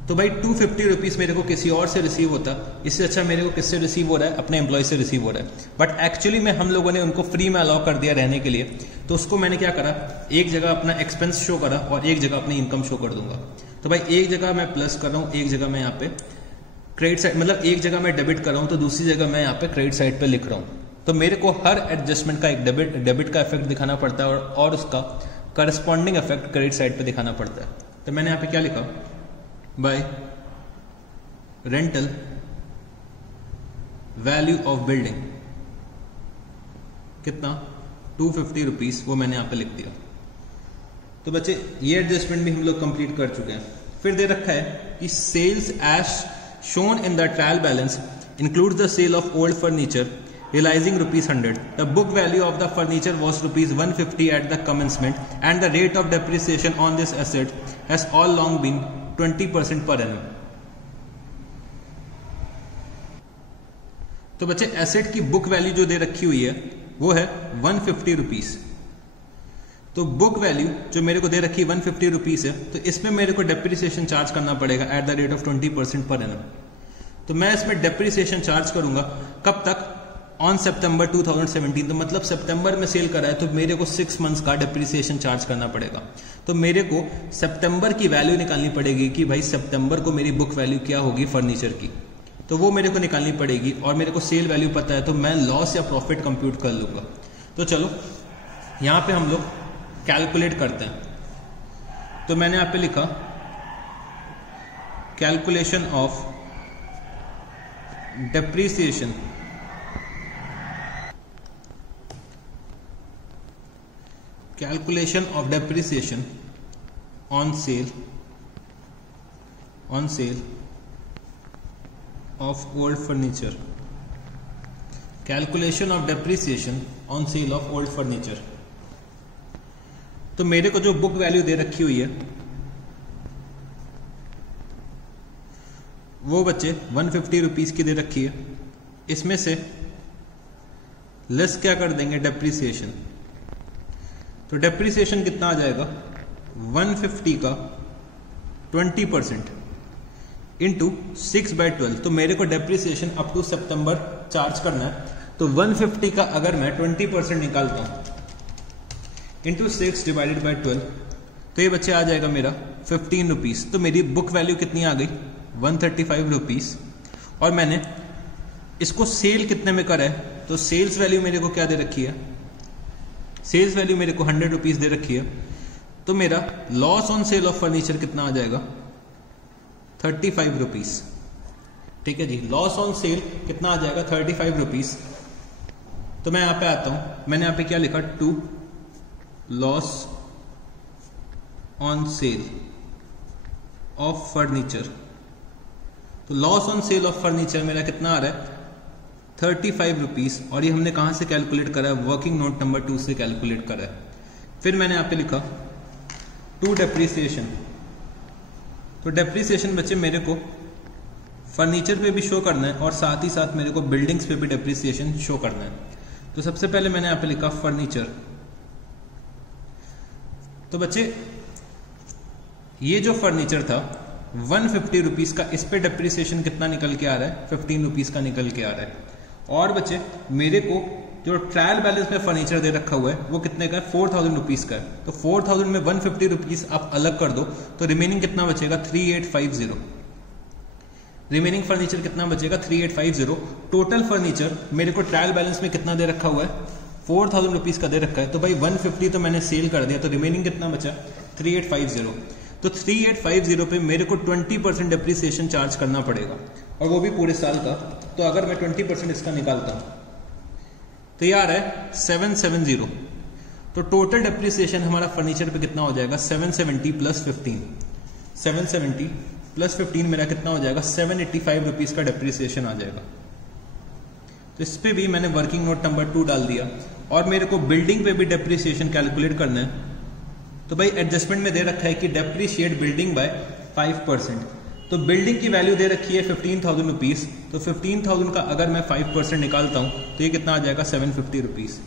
तो भाई 250 रुपीज मेरे को किसी और से रिसीव होता, इससे अच्छा मेरे को किससे रिसीव हो रहा है, अपने एम्प्लॉय से रिसीव हो रहा है। बट एक्चुअली में हम लोगों ने उनको फ्री में अलाउ कर दिया रहने के लिए, तो उसको मैंने क्या करा, एक जगह अपना एक्सपेंस शो करा और एक जगह अपनी इनकम शो कर दूंगा। तो भाई एक जगह मैं प्लस कर रहा हूँ, एक जगह मैं यहाँ पे क्रेडिट साइड, मतलब एक जगह मैं डेबिट कर रहा हूँ तो दूसरी जगह मैं यहाँ पे क्रेडिट साइड पे लिख रहा हूँ। तो मेरे को हर एडजस्टमेंट का एक डेबिट का इफेक्ट दिखाना पड़ता है और उसका करस्पॉन्डिंग इफेक्ट क्रेडिट साइड पे दिखाना पड़ता है। तो मैंने यहाँ पे क्या लिखा, by rental value of building कितना 250 रुपीज, वो मैंने यहां पे लिख दिया। तो बच्चे ये एडजस्टमेंट भी हम लोग कंप्लीट कर चुके हैं। फिर दे रखा है कि sales as shown in the trial balance includes the sale of old furniture realizing ₹100. The book value of the furniture was ₹150 at the commencement and the rate of depreciation on this asset has all along been 20% per annum. तो बच्चे asset की book value जो दे रखी हुई है वो है 150 rupees. तो बुक वैल्यू जो मेरे को दे रखी है 150 रुपीज है, तो इसमें मेरे को डेप्रिसिएशन चार्ज करना पड़ेगा eight the rate of 20% per annum. तो मैं इसमें डेप्रिसिएशन चार्ज करूंगा कब तक, ऑन सितंबर 2017, तो मतलब सितंबर में सेल करा है तो मेरे को 6 मंथ्स का डिप्रिसिएशन चार्ज करना पड़ेगा। तो मेरे को सितंबर की वैल्यू निकालनी पड़ेगी कि भाई सितंबर को मेरी बुक वैल्यू क्या होगी फर्नीचर की, तो वो मेरे को निकालनी पड़ेगी। और मेरे को सेल वैल्यू पता है तो मैं लॉस या प्रॉफिट कंप्यूट कर लूंगा। तो चलो यहां पे हम लोग कैलकुलेट करते हैं। तो मैंने यहां पे लिखा calculation of depreciation on sale of old furniture, calculation of depreciation on sale of old furniture. तो मेरे को जो बुक वैल्यू दे रखी हुई है वो बच्चे 150 रुपीज की दे रखी है। इसमें से लेस क्या कर देंगे डेप्रिसिएशन, तो डेप्रिसिएशन कितना आ जाएगा 150 का 20% इंटू 6/12। तो मेरे को डेप्रिसिएशन अप टू सितंबर चार्ज करना है। तो 150 का अगर मैं 20% निकालता हूं इंटू 6 डिवाइडेड बाई 12, तो ये बच्चे आ जाएगा मेरा 15 रुपीज। तो मेरी बुक वैल्यू कितनी आ गई 135 रुपीज। और मैंने इसको सेल कितने में करा है, तो सेल्स वैल्यू मेरे को क्या दे रखी है, सेल्स वैल्यू मेरे को 100 रुपीज दे रखी है। तो मेरा loss on sale of furniture कितना आ जाएगा 35 रुपीज। ठीक है जी, लॉस ऑन सेल कितना आ जाएगा 35 रुपीज। तो मैं यहां पे आता हूं, मैंने यहां पे क्या लिखा, to loss on sale of furniture. तो loss on sale of furniture मेरा कितना आ रहा है 35 रुपीज। और ये हमने कहां से कैलकुलेट करा है, वर्किंग नोट नंबर 2 से कैलकुलेट करा है। फिर मैंने यहां पे लिखा टू डेप्रिसिएशन। तो डेप्रिसिएशन बच्चे मेरे को फर्नीचर पे भी शो करना है और साथ ही साथ मेरे को बिल्डिंग्स पे भी डेप्रिसिएशन शो करना है। तो सबसे पहले मैंने यहां पे लिखा फर्नीचर। तो बच्चे ये जो फर्नीचर था 150 रुपीज का, इस पे डेप्रिसिएशन कितना निकल के आ रहा है 15 रुपीज का निकल के आ रहा है। और बच्चे मेरे को जो ट्रायल बैलेंस में फर्नीचर दे रखा हुआ है वो कितने का है 4000 रुपीज का है। तो 4000 में 150 रुपीज आप अलग कर दो तो रिमेनिंग कितना बचेगा 3850। रिमेनिंग फर्नीचर कितना बचेगा 3850। टोटल फर्नीचर मेरे को ट्रायल बैलेंस में कितना दे रखा हुआ है 4000 रुपीज का दे रखा है। तो भाई 150 तो मैंने सेल कर दिया, तो रिमेनिंग कितना बचा 3850। तो 3850 पे मेरे को 20% डेप्रिसिएशन चार्ज करना पड़ेगा और वो भी पूरे साल का। तो अगर मैं 20% इसका निकालता हूं तो यार है 770। तो टोटल डेप्रिसिएशन हमारा फर्नीचर पे कितना हो जाएगा 770 प्लस 15। 770 प्लस 15 मेरा कितना हो जाएगा 785 रुपीज का डेप्रिसिएशन आ जाएगा। तो इस पे भी मैंने वर्किंग नोट नंबर 2 डाल दिया। और मेरे को बिल्डिंग पे भी डेप्रिसिएशन कैलकुलेट करना है। तो भाई एडजस्टमेंट में दे रखा है कि डेप्रिशिएट बिल्डिंग बाय 5%। तो बिल्डिंग की वैल्यू दे रखी है 15,000 रुपीज। तो 15,000 का अगर मैं 5% निकालता हूं तो ये कितना आ जाएगा 750 रुपीज।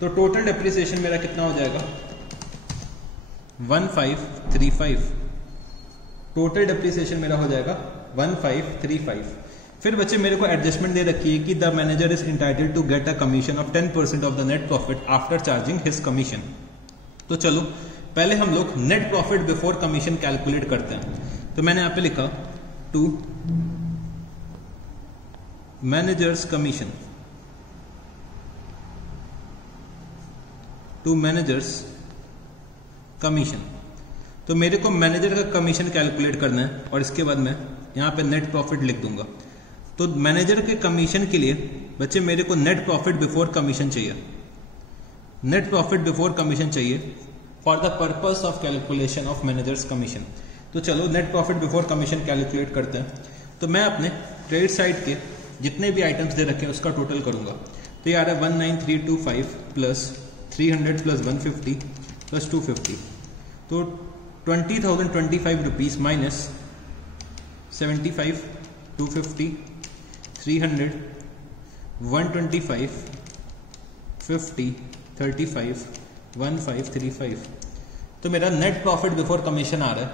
तो टोटल डेप्रिसिएशन मेरा कितना हो जाएगा 1535। टोटल डेप्रिसिएशन मेरा हो जाएगा 1535। फिर बच्चे मेरे को एडजस्टमेंट दे रखी है कि the manager is entitled to get a commission of 10% of the net profit after charging his commission. तो चलो पहले हम लोग net profit before commission calculate करते हैं। तो मैंने यहां पे लिखा to managers commission, to managers commission. तो मेरे को मैनेजर का कमीशन कैलकुलेट करना है और इसके बाद मैं यहां पे नेट प्रॉफिट लिख दूंगा। तो मैनेजर के कमीशन के लिए बच्चे मेरे को नेट प्रॉफिट बिफोर कमीशन चाहिए। नेट प्रॉफिट बिफोर कमीशन चाहिए for the purpose of calculation of managers commission. तो चलो net profit before commission calculate करते हैं। तो मैं अपने क्रेडिट साइड के जितने भी आइटम्स दे रखे हैं उसका टोटल करूंगा। तो ये आ रहा है 19325 प्लस 300 प्लस 150 प्लस 250। तो 20,025 रुपीज माइनस 75 250 300 125 50 35 1535। तो मेरा नेट प्रॉफिट बिफोर कमीशन आ रहा है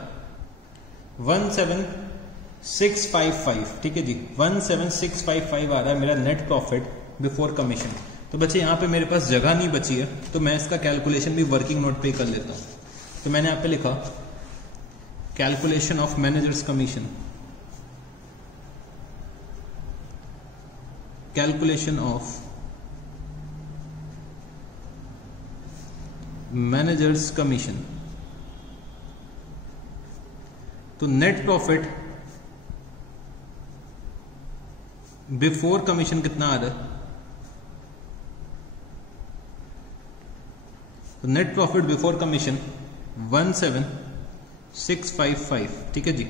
17655। ठीक है जी, 17655 आ रहा है मेरा नेट प्रॉफिट बिफोर कमीशन। तो बच्चे यहाँ पे मेरे पास जगह नहीं बची है, तो मैं इसका कैलकुलेशन भी वर्किंग नोट पे कर लेता हूँ। तो मैंने यहाँ पे लिखा calculation of managers commission, calculation of managers commission. तो नेट प्रॉफिट बिफोर कमीशन कितना आ रहा है? तो नेट प्रॉफिट बिफोर कमीशन 17655, ठीक है जी,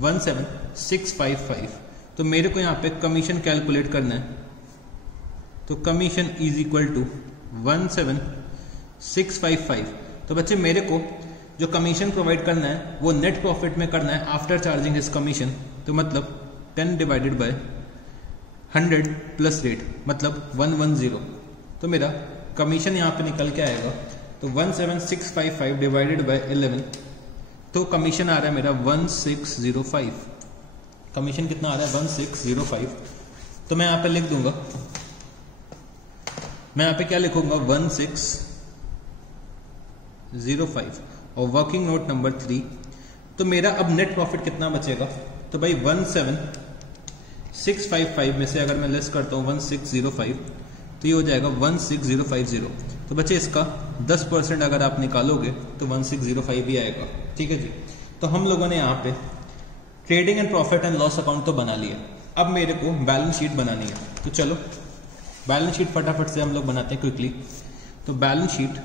17655। तो मेरे को यहां पे कमीशन कैलकुलेट करना है, तो कमीशन इज इक्वल टू 17655। तो बच्चे मेरे को जो कमीशन प्रोवाइड करना है वो नेट प्रॉफिट में करना है आफ्टर चार्जिंग हिज कमीशन। तो मतलब 10 डिवाइडेड बाय 100 प्लस रेट, मतलब 110। तो मेरा कमीशन यहां पे निकल के आएगा, तो 17655 डिवाइडेड बाय 11, तो कमीशन आ रहा है मेरा 1605। कमीशन कितना आ रहा है? 1605। तो मैं यहां पे लिख दूंगा, मैं यहां पे क्या लिखूंगा? 1605 और वर्किंग नोट नंबर 3। तो मेरा अब नेट प्रॉफिट कितना बचेगा? तो भाई 17655 में से अगर मैं लेस करता हूं 1605, तो ये हो जाएगा 16050। तो बच्चे इसका 10% अगर आप निकालोगे तो 1605 भी आएगा, ठीक है जी। तो हम लोगों ने यहाँ पे trading and profit and loss account तो बना लिया, अब मेरे को बैलेंस शीट बनानी है। तो चलो बैलेंस शीट फटाफट से हम लोग बनाते हैं क्विकली। तो balance sheet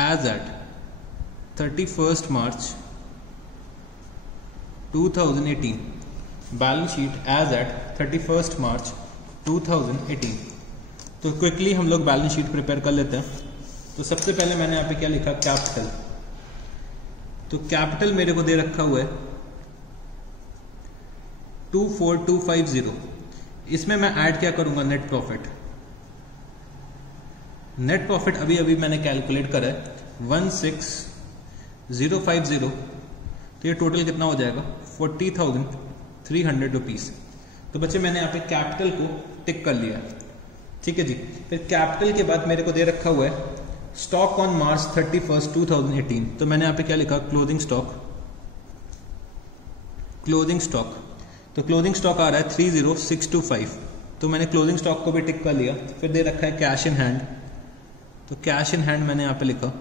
as at 31st March 2018, balance sheet as at 31st March 2018। तो क्विकली हम लोग बैलेंस शीट प्रिपेयर कर लेते हैं। तो सबसे पहले मैंने यहाँ पे क्या लिखा? कैपिटल। तो कैपिटल मेरे को दे रखा हुआ है 24250। इसमें मैं ऐड क्या करूंगा? Net profit. नेट प्रॉफिट अभी अभी मैंने कैलकुलेट करा है 16050। तो ये टोटल कितना हो जाएगा? 40,300 रुपीज। तो बच्चे मैंने यहाँ पे कैपिटल को टिक कर लिया, ठीक है जी। फिर कैपिटल के बाद मेरे को दे रखा हुआ है स्टॉक ऑन March 31st 2018। तो मैंने यहाँ पे क्या लिखा? Closing stock. तो क्लोजिंग स्टॉक आ रहा है 30625। तो मैंने क्लोजिंग स्टॉक को भी टिक कर लिया। फिर दे रखा है कैश इन हैंड। तो कैश इन हैंड मैंने यहाँ पे लिखा,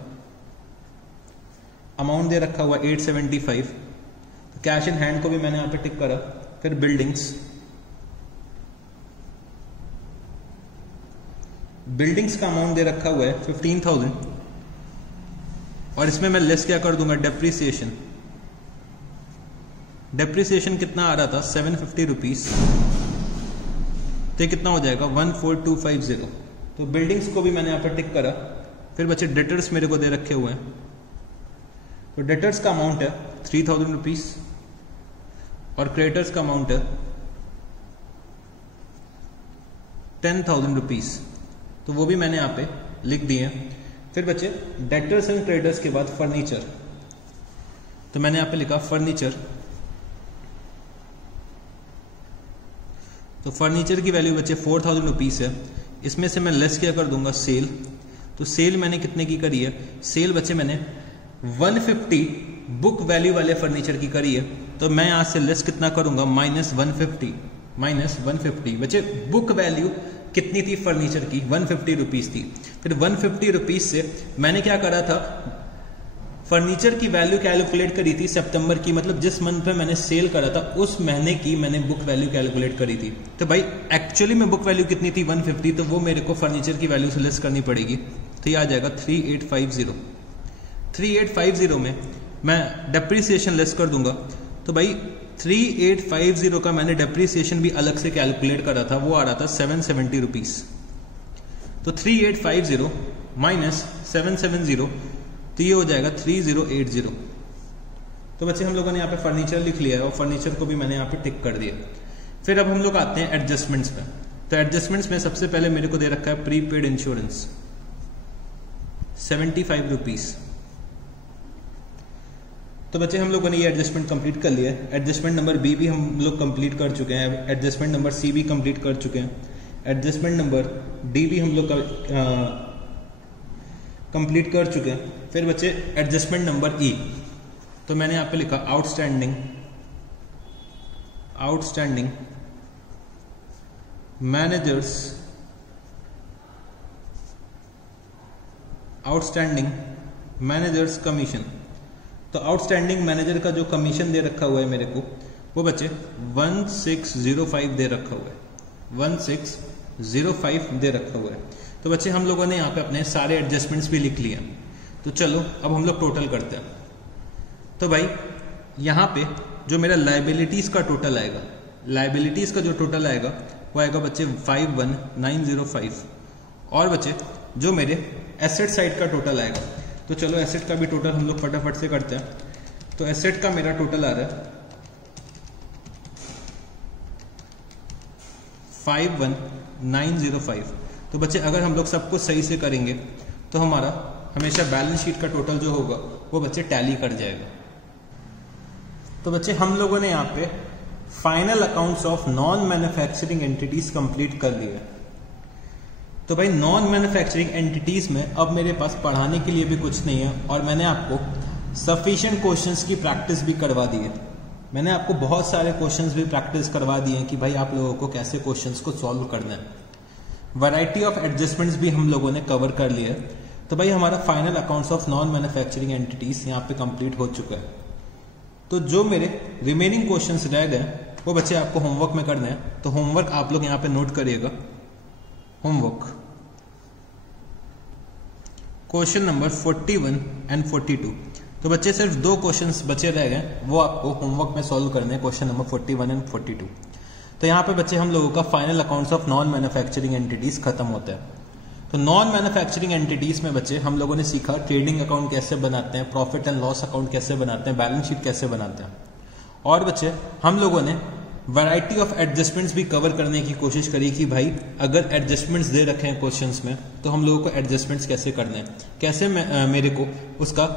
अमाउंट दे रखा हुआ 875। तो कैश इन हैंड को भी मैंने यहाँ पे टिक करा। फिर बिल्डिंग्स का अमाउंट दे रखा हुआ है 15,000, और इसमें मैं लेस क्या कर दूंगा? डेप्रिसिएशन कितना आ रहा था? 750 रुपीज। तो ये कितना हो जाएगा? 14250। तो बिल्डिंग्स को भी मैंने यहाँ पर टिक करा। फिर बच्चे डेटर्स मेरे को दे रखे हुए हैं। तो डेटर्स का अमाउंट है 3000 रुपीज और क्रेडिटर्स का अमाउंट है 10,000 रुपीज। तो वो भी मैंने यहाँ पे लिख दिए। फिर बच्चे डेटर्स एंड क्रेडिटर्स के बाद फर्नीचर। तो मैंने यहाँ पे लिखा फर्नीचर। तो फर्नीचर की वैल्यू बच्चे 4000 रुपीज है। इसमें से मैं लेस क्या कर दूंगा? सेल। तो सेल मैंने कितने की करी है? सेल बच्चे मैंने 150 बुक वैल्यू वाले फर्नीचर की करी है। तो मैं यहां से लेस कितना करूंगा? -150 बच्चे बुक वैल्यू कितनी थी फर्नीचर की? 150 रुपीज थी। फिर 150 रुपीज से मैंने क्या करा था? फर्नीचर की वैल्यू कैलकुलेट करी थी सितंबर की, मतलब जिस मंथ पे मैंने सेल करा था उस महीने की मैंने बुक वैल्यू कैलकुलेट करी थी। तो भाई एक्चुअली में बुक वैल्यू कितनी थी? 150। तो वो मेरे को फर्नीचर की वैल्यू से लेस करनी पड़ेगी। तो ये आ जाएगा 3850। 3850 में मैं डेप्रिसिएशन लेस कर दूंगा। तो भाई 3850 का मैंने डेप्रिसिएशन भी अलग से कैलकुलेट करा था, वो आ रहा था 770 रुपीज। तो 3850 माइनस 770, तो ये हो जाएगा 3080। तो बच्चे हम लोगों ने यहाँ पे फर्नीचर लिख लिया है और फर्नीचर को भी मैंने यहाँ पे टिक कर दिया। फिर अब हम लोग आते हैं एडजस्टमेंट्स में। तो एडजस्टमेंट्स में सबसे पहले मेरे को दे रखा है प्रीपेड इंश्योरेंस 75 रुपीज। तो बच्चे हम लोगों ने ये एडजस्टमेंट कंप्लीट कर लिया है। एडजस्टमेंट नंबर बी भी हम लोग कंप्लीट कर चुके हैं, एडजस्टमेंट नंबर सी भी कंप्लीट कर चुके हैं, एडजस्टमेंट नंबर डी भी हम लोग कंप्लीट कर चुके हैं। फिर बच्चे एडजस्टमेंट नंबर ई, तो मैंने यहाँ पे लिखा आउटस्टैंडिंग मैनेजर्स कमीशन। तो आउटस्टैंडिंग मैनेजर का जो कमीशन दे रखा हुआ है मेरे को, वो बच्चे 1605 दे रखा हुआ है, 1605 दे रखा हुआ है। तो बच्चे हम लोगों ने यहाँ पे अपने सारे एडजस्टमेंट्स भी लिख लिए। तो चलो अब हम लोग टोटल करते हैं। तो भाई यहाँ पे जो मेरा लाइबिलिटीज का टोटल आएगा, लाइबिलिटीज का जो टोटल आएगा वो आएगा बच्चे 51905। और बच्चे जो मेरे एसेट साइड का टोटल आएगा, तो चलो एसेट का भी टोटल हम लोग फटाफट से करते हैं। तो एसेट का मेरा टोटल आ रहा है 51905। तो बच्चे अगर हम लोग सब कुछ सही से करेंगे तो हमारा हमेशा बैलेंस शीट का टोटल जो होगा वो बच्चे टैली कर जाएगा। तो बच्चे हम लोगों ने यहाँ पे final accounts of non manufacturing entities complete कर लिए। तो भाई नॉन मैन्युफैक्चरिंग एंटिटीज में अब मेरे पास पढ़ाने के लिए भी कुछ नहीं है, और मैंने आपको सफिशिएंट क्वेश्चंस की प्रैक्टिस भी करवा दी है। मैंने आपको बहुत सारे क्वेश्चंस भी प्रैक्टिस करवा दिए हैं कि भाई आप लोगों को कैसे क्वेश्चंस को सॉल्व करना है। वैरायटी ऑफ एडजस्टमेंट्स भी हम लोगों ने कवर कर लिए है। तो भाई हमारा final accounts of non manufacturing entities यहाँ पे कंप्लीट हो चुका है। तो जो मेरे रिमेनिंग क्वेश्चंस रह गए वो बच्चे आपको होमवर्क में करने हैं। तो होमवर्क आप लोग यहाँ पे नोट करिएगा। Homework question number 41 and 42। तो बच्चे सिर्फ 2 क्वेश्चंस बचे रह गए, वो आपको होमवर्क में सॉल्व करने हैं, क्वेश्चन नंबर 41 एंड 42। तो यहाँ पे बच्चे हम लोगों का final accounts of non manufacturing entities खत्म होता है। तो नॉन मैन्युफैक्चरिंग एंटिटीज में बच्चे हम लोगों ने सीखा ट्रेडिंग अकाउंट कैसे बनाते हैं, प्रॉफिट एंड लॉस अकाउंट कैसे बनाते हैं, बैलेंस शीट कैसे बनाते हैं। और बच्चे हम लोगों ने वैरायटी ऑफ एडजस्टमेंट्स भी कवर करने की कोशिश करी कि भाई अगर एडजस्टमेंट्स दे रखे हैं क्वेश्चंस में तो हम लोगों को एडजस्टमेंट्स कैसे करने हैं, कैसे मेरे को उसका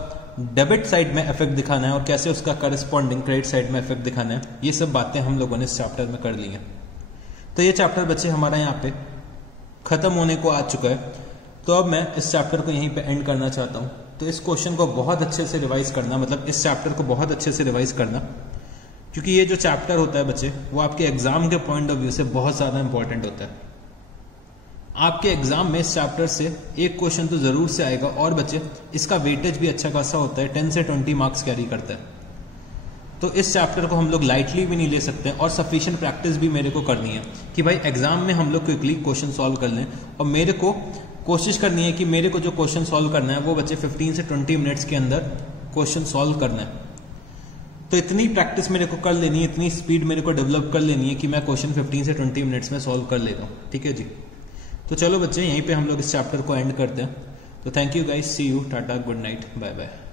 डेबिट साइड में इफेक्ट दिखाना है और कैसे उसका करस्पॉन्डिंग क्रेडिट साइड में इफेक्ट दिखाना है। ये सब बातें हम लोगों ने इस चैप्टर में कर ली हैं। तो ये चैप्टर बच्चे हमारा यहाँ पे खत्म होने को आ चुका है। तो अब मैं इस चैप्टर को यहीं पे एंड करना चाहता हूँ। तो इस क्वेश्चन को बहुत अच्छे से रिवाइज करना, मतलब इस चैप्टर को बहुत अच्छे से रिवाइज करना, क्योंकि ये जो चैप्टर होता है बच्चे वो आपके एग्जाम के पॉइंट ऑफ व्यू से बहुत ज्यादा इंपॉर्टेंट होता है। आपके एग्जाम में इस चैप्टर से एक क्वेश्चन तो जरूर से आएगा, और बच्चे इसका वेटेज भी अच्छा खासा होता है, 10 से 20 मार्क्स कैरी करता है। तो इस चैप्टर को हम लोग लाइटली भी नहीं ले सकते, और सफिशिएंट प्रैक्टिस भी मेरे को करनी है कि भाई एग्जाम में हम लोग क्विकली क्वेश्चन सॉल्व कर लें। और मेरे को कोशिश करनी है कि मेरे को जो क्वेश्चन सॉल्व करना है वो बच्चे 15 से 20 मिनट्स के अंदर क्वेश्चन सॉल्व करना है। तो इतनी प्रैक्टिस मेरे को कर लेनी है, इतनी स्पीड मेरे को डेवलप कर लेनी है कि मैं क्वेश्चन 15 से 20 मिनट्स में सॉल्व कर लेता हूँ। ठीक है जी। तो चलो बच्चे यहीं पे हम लोग इस चैप्टर को एंड करते हैं। तो thank you guys, see you, tata, good night, bye bye.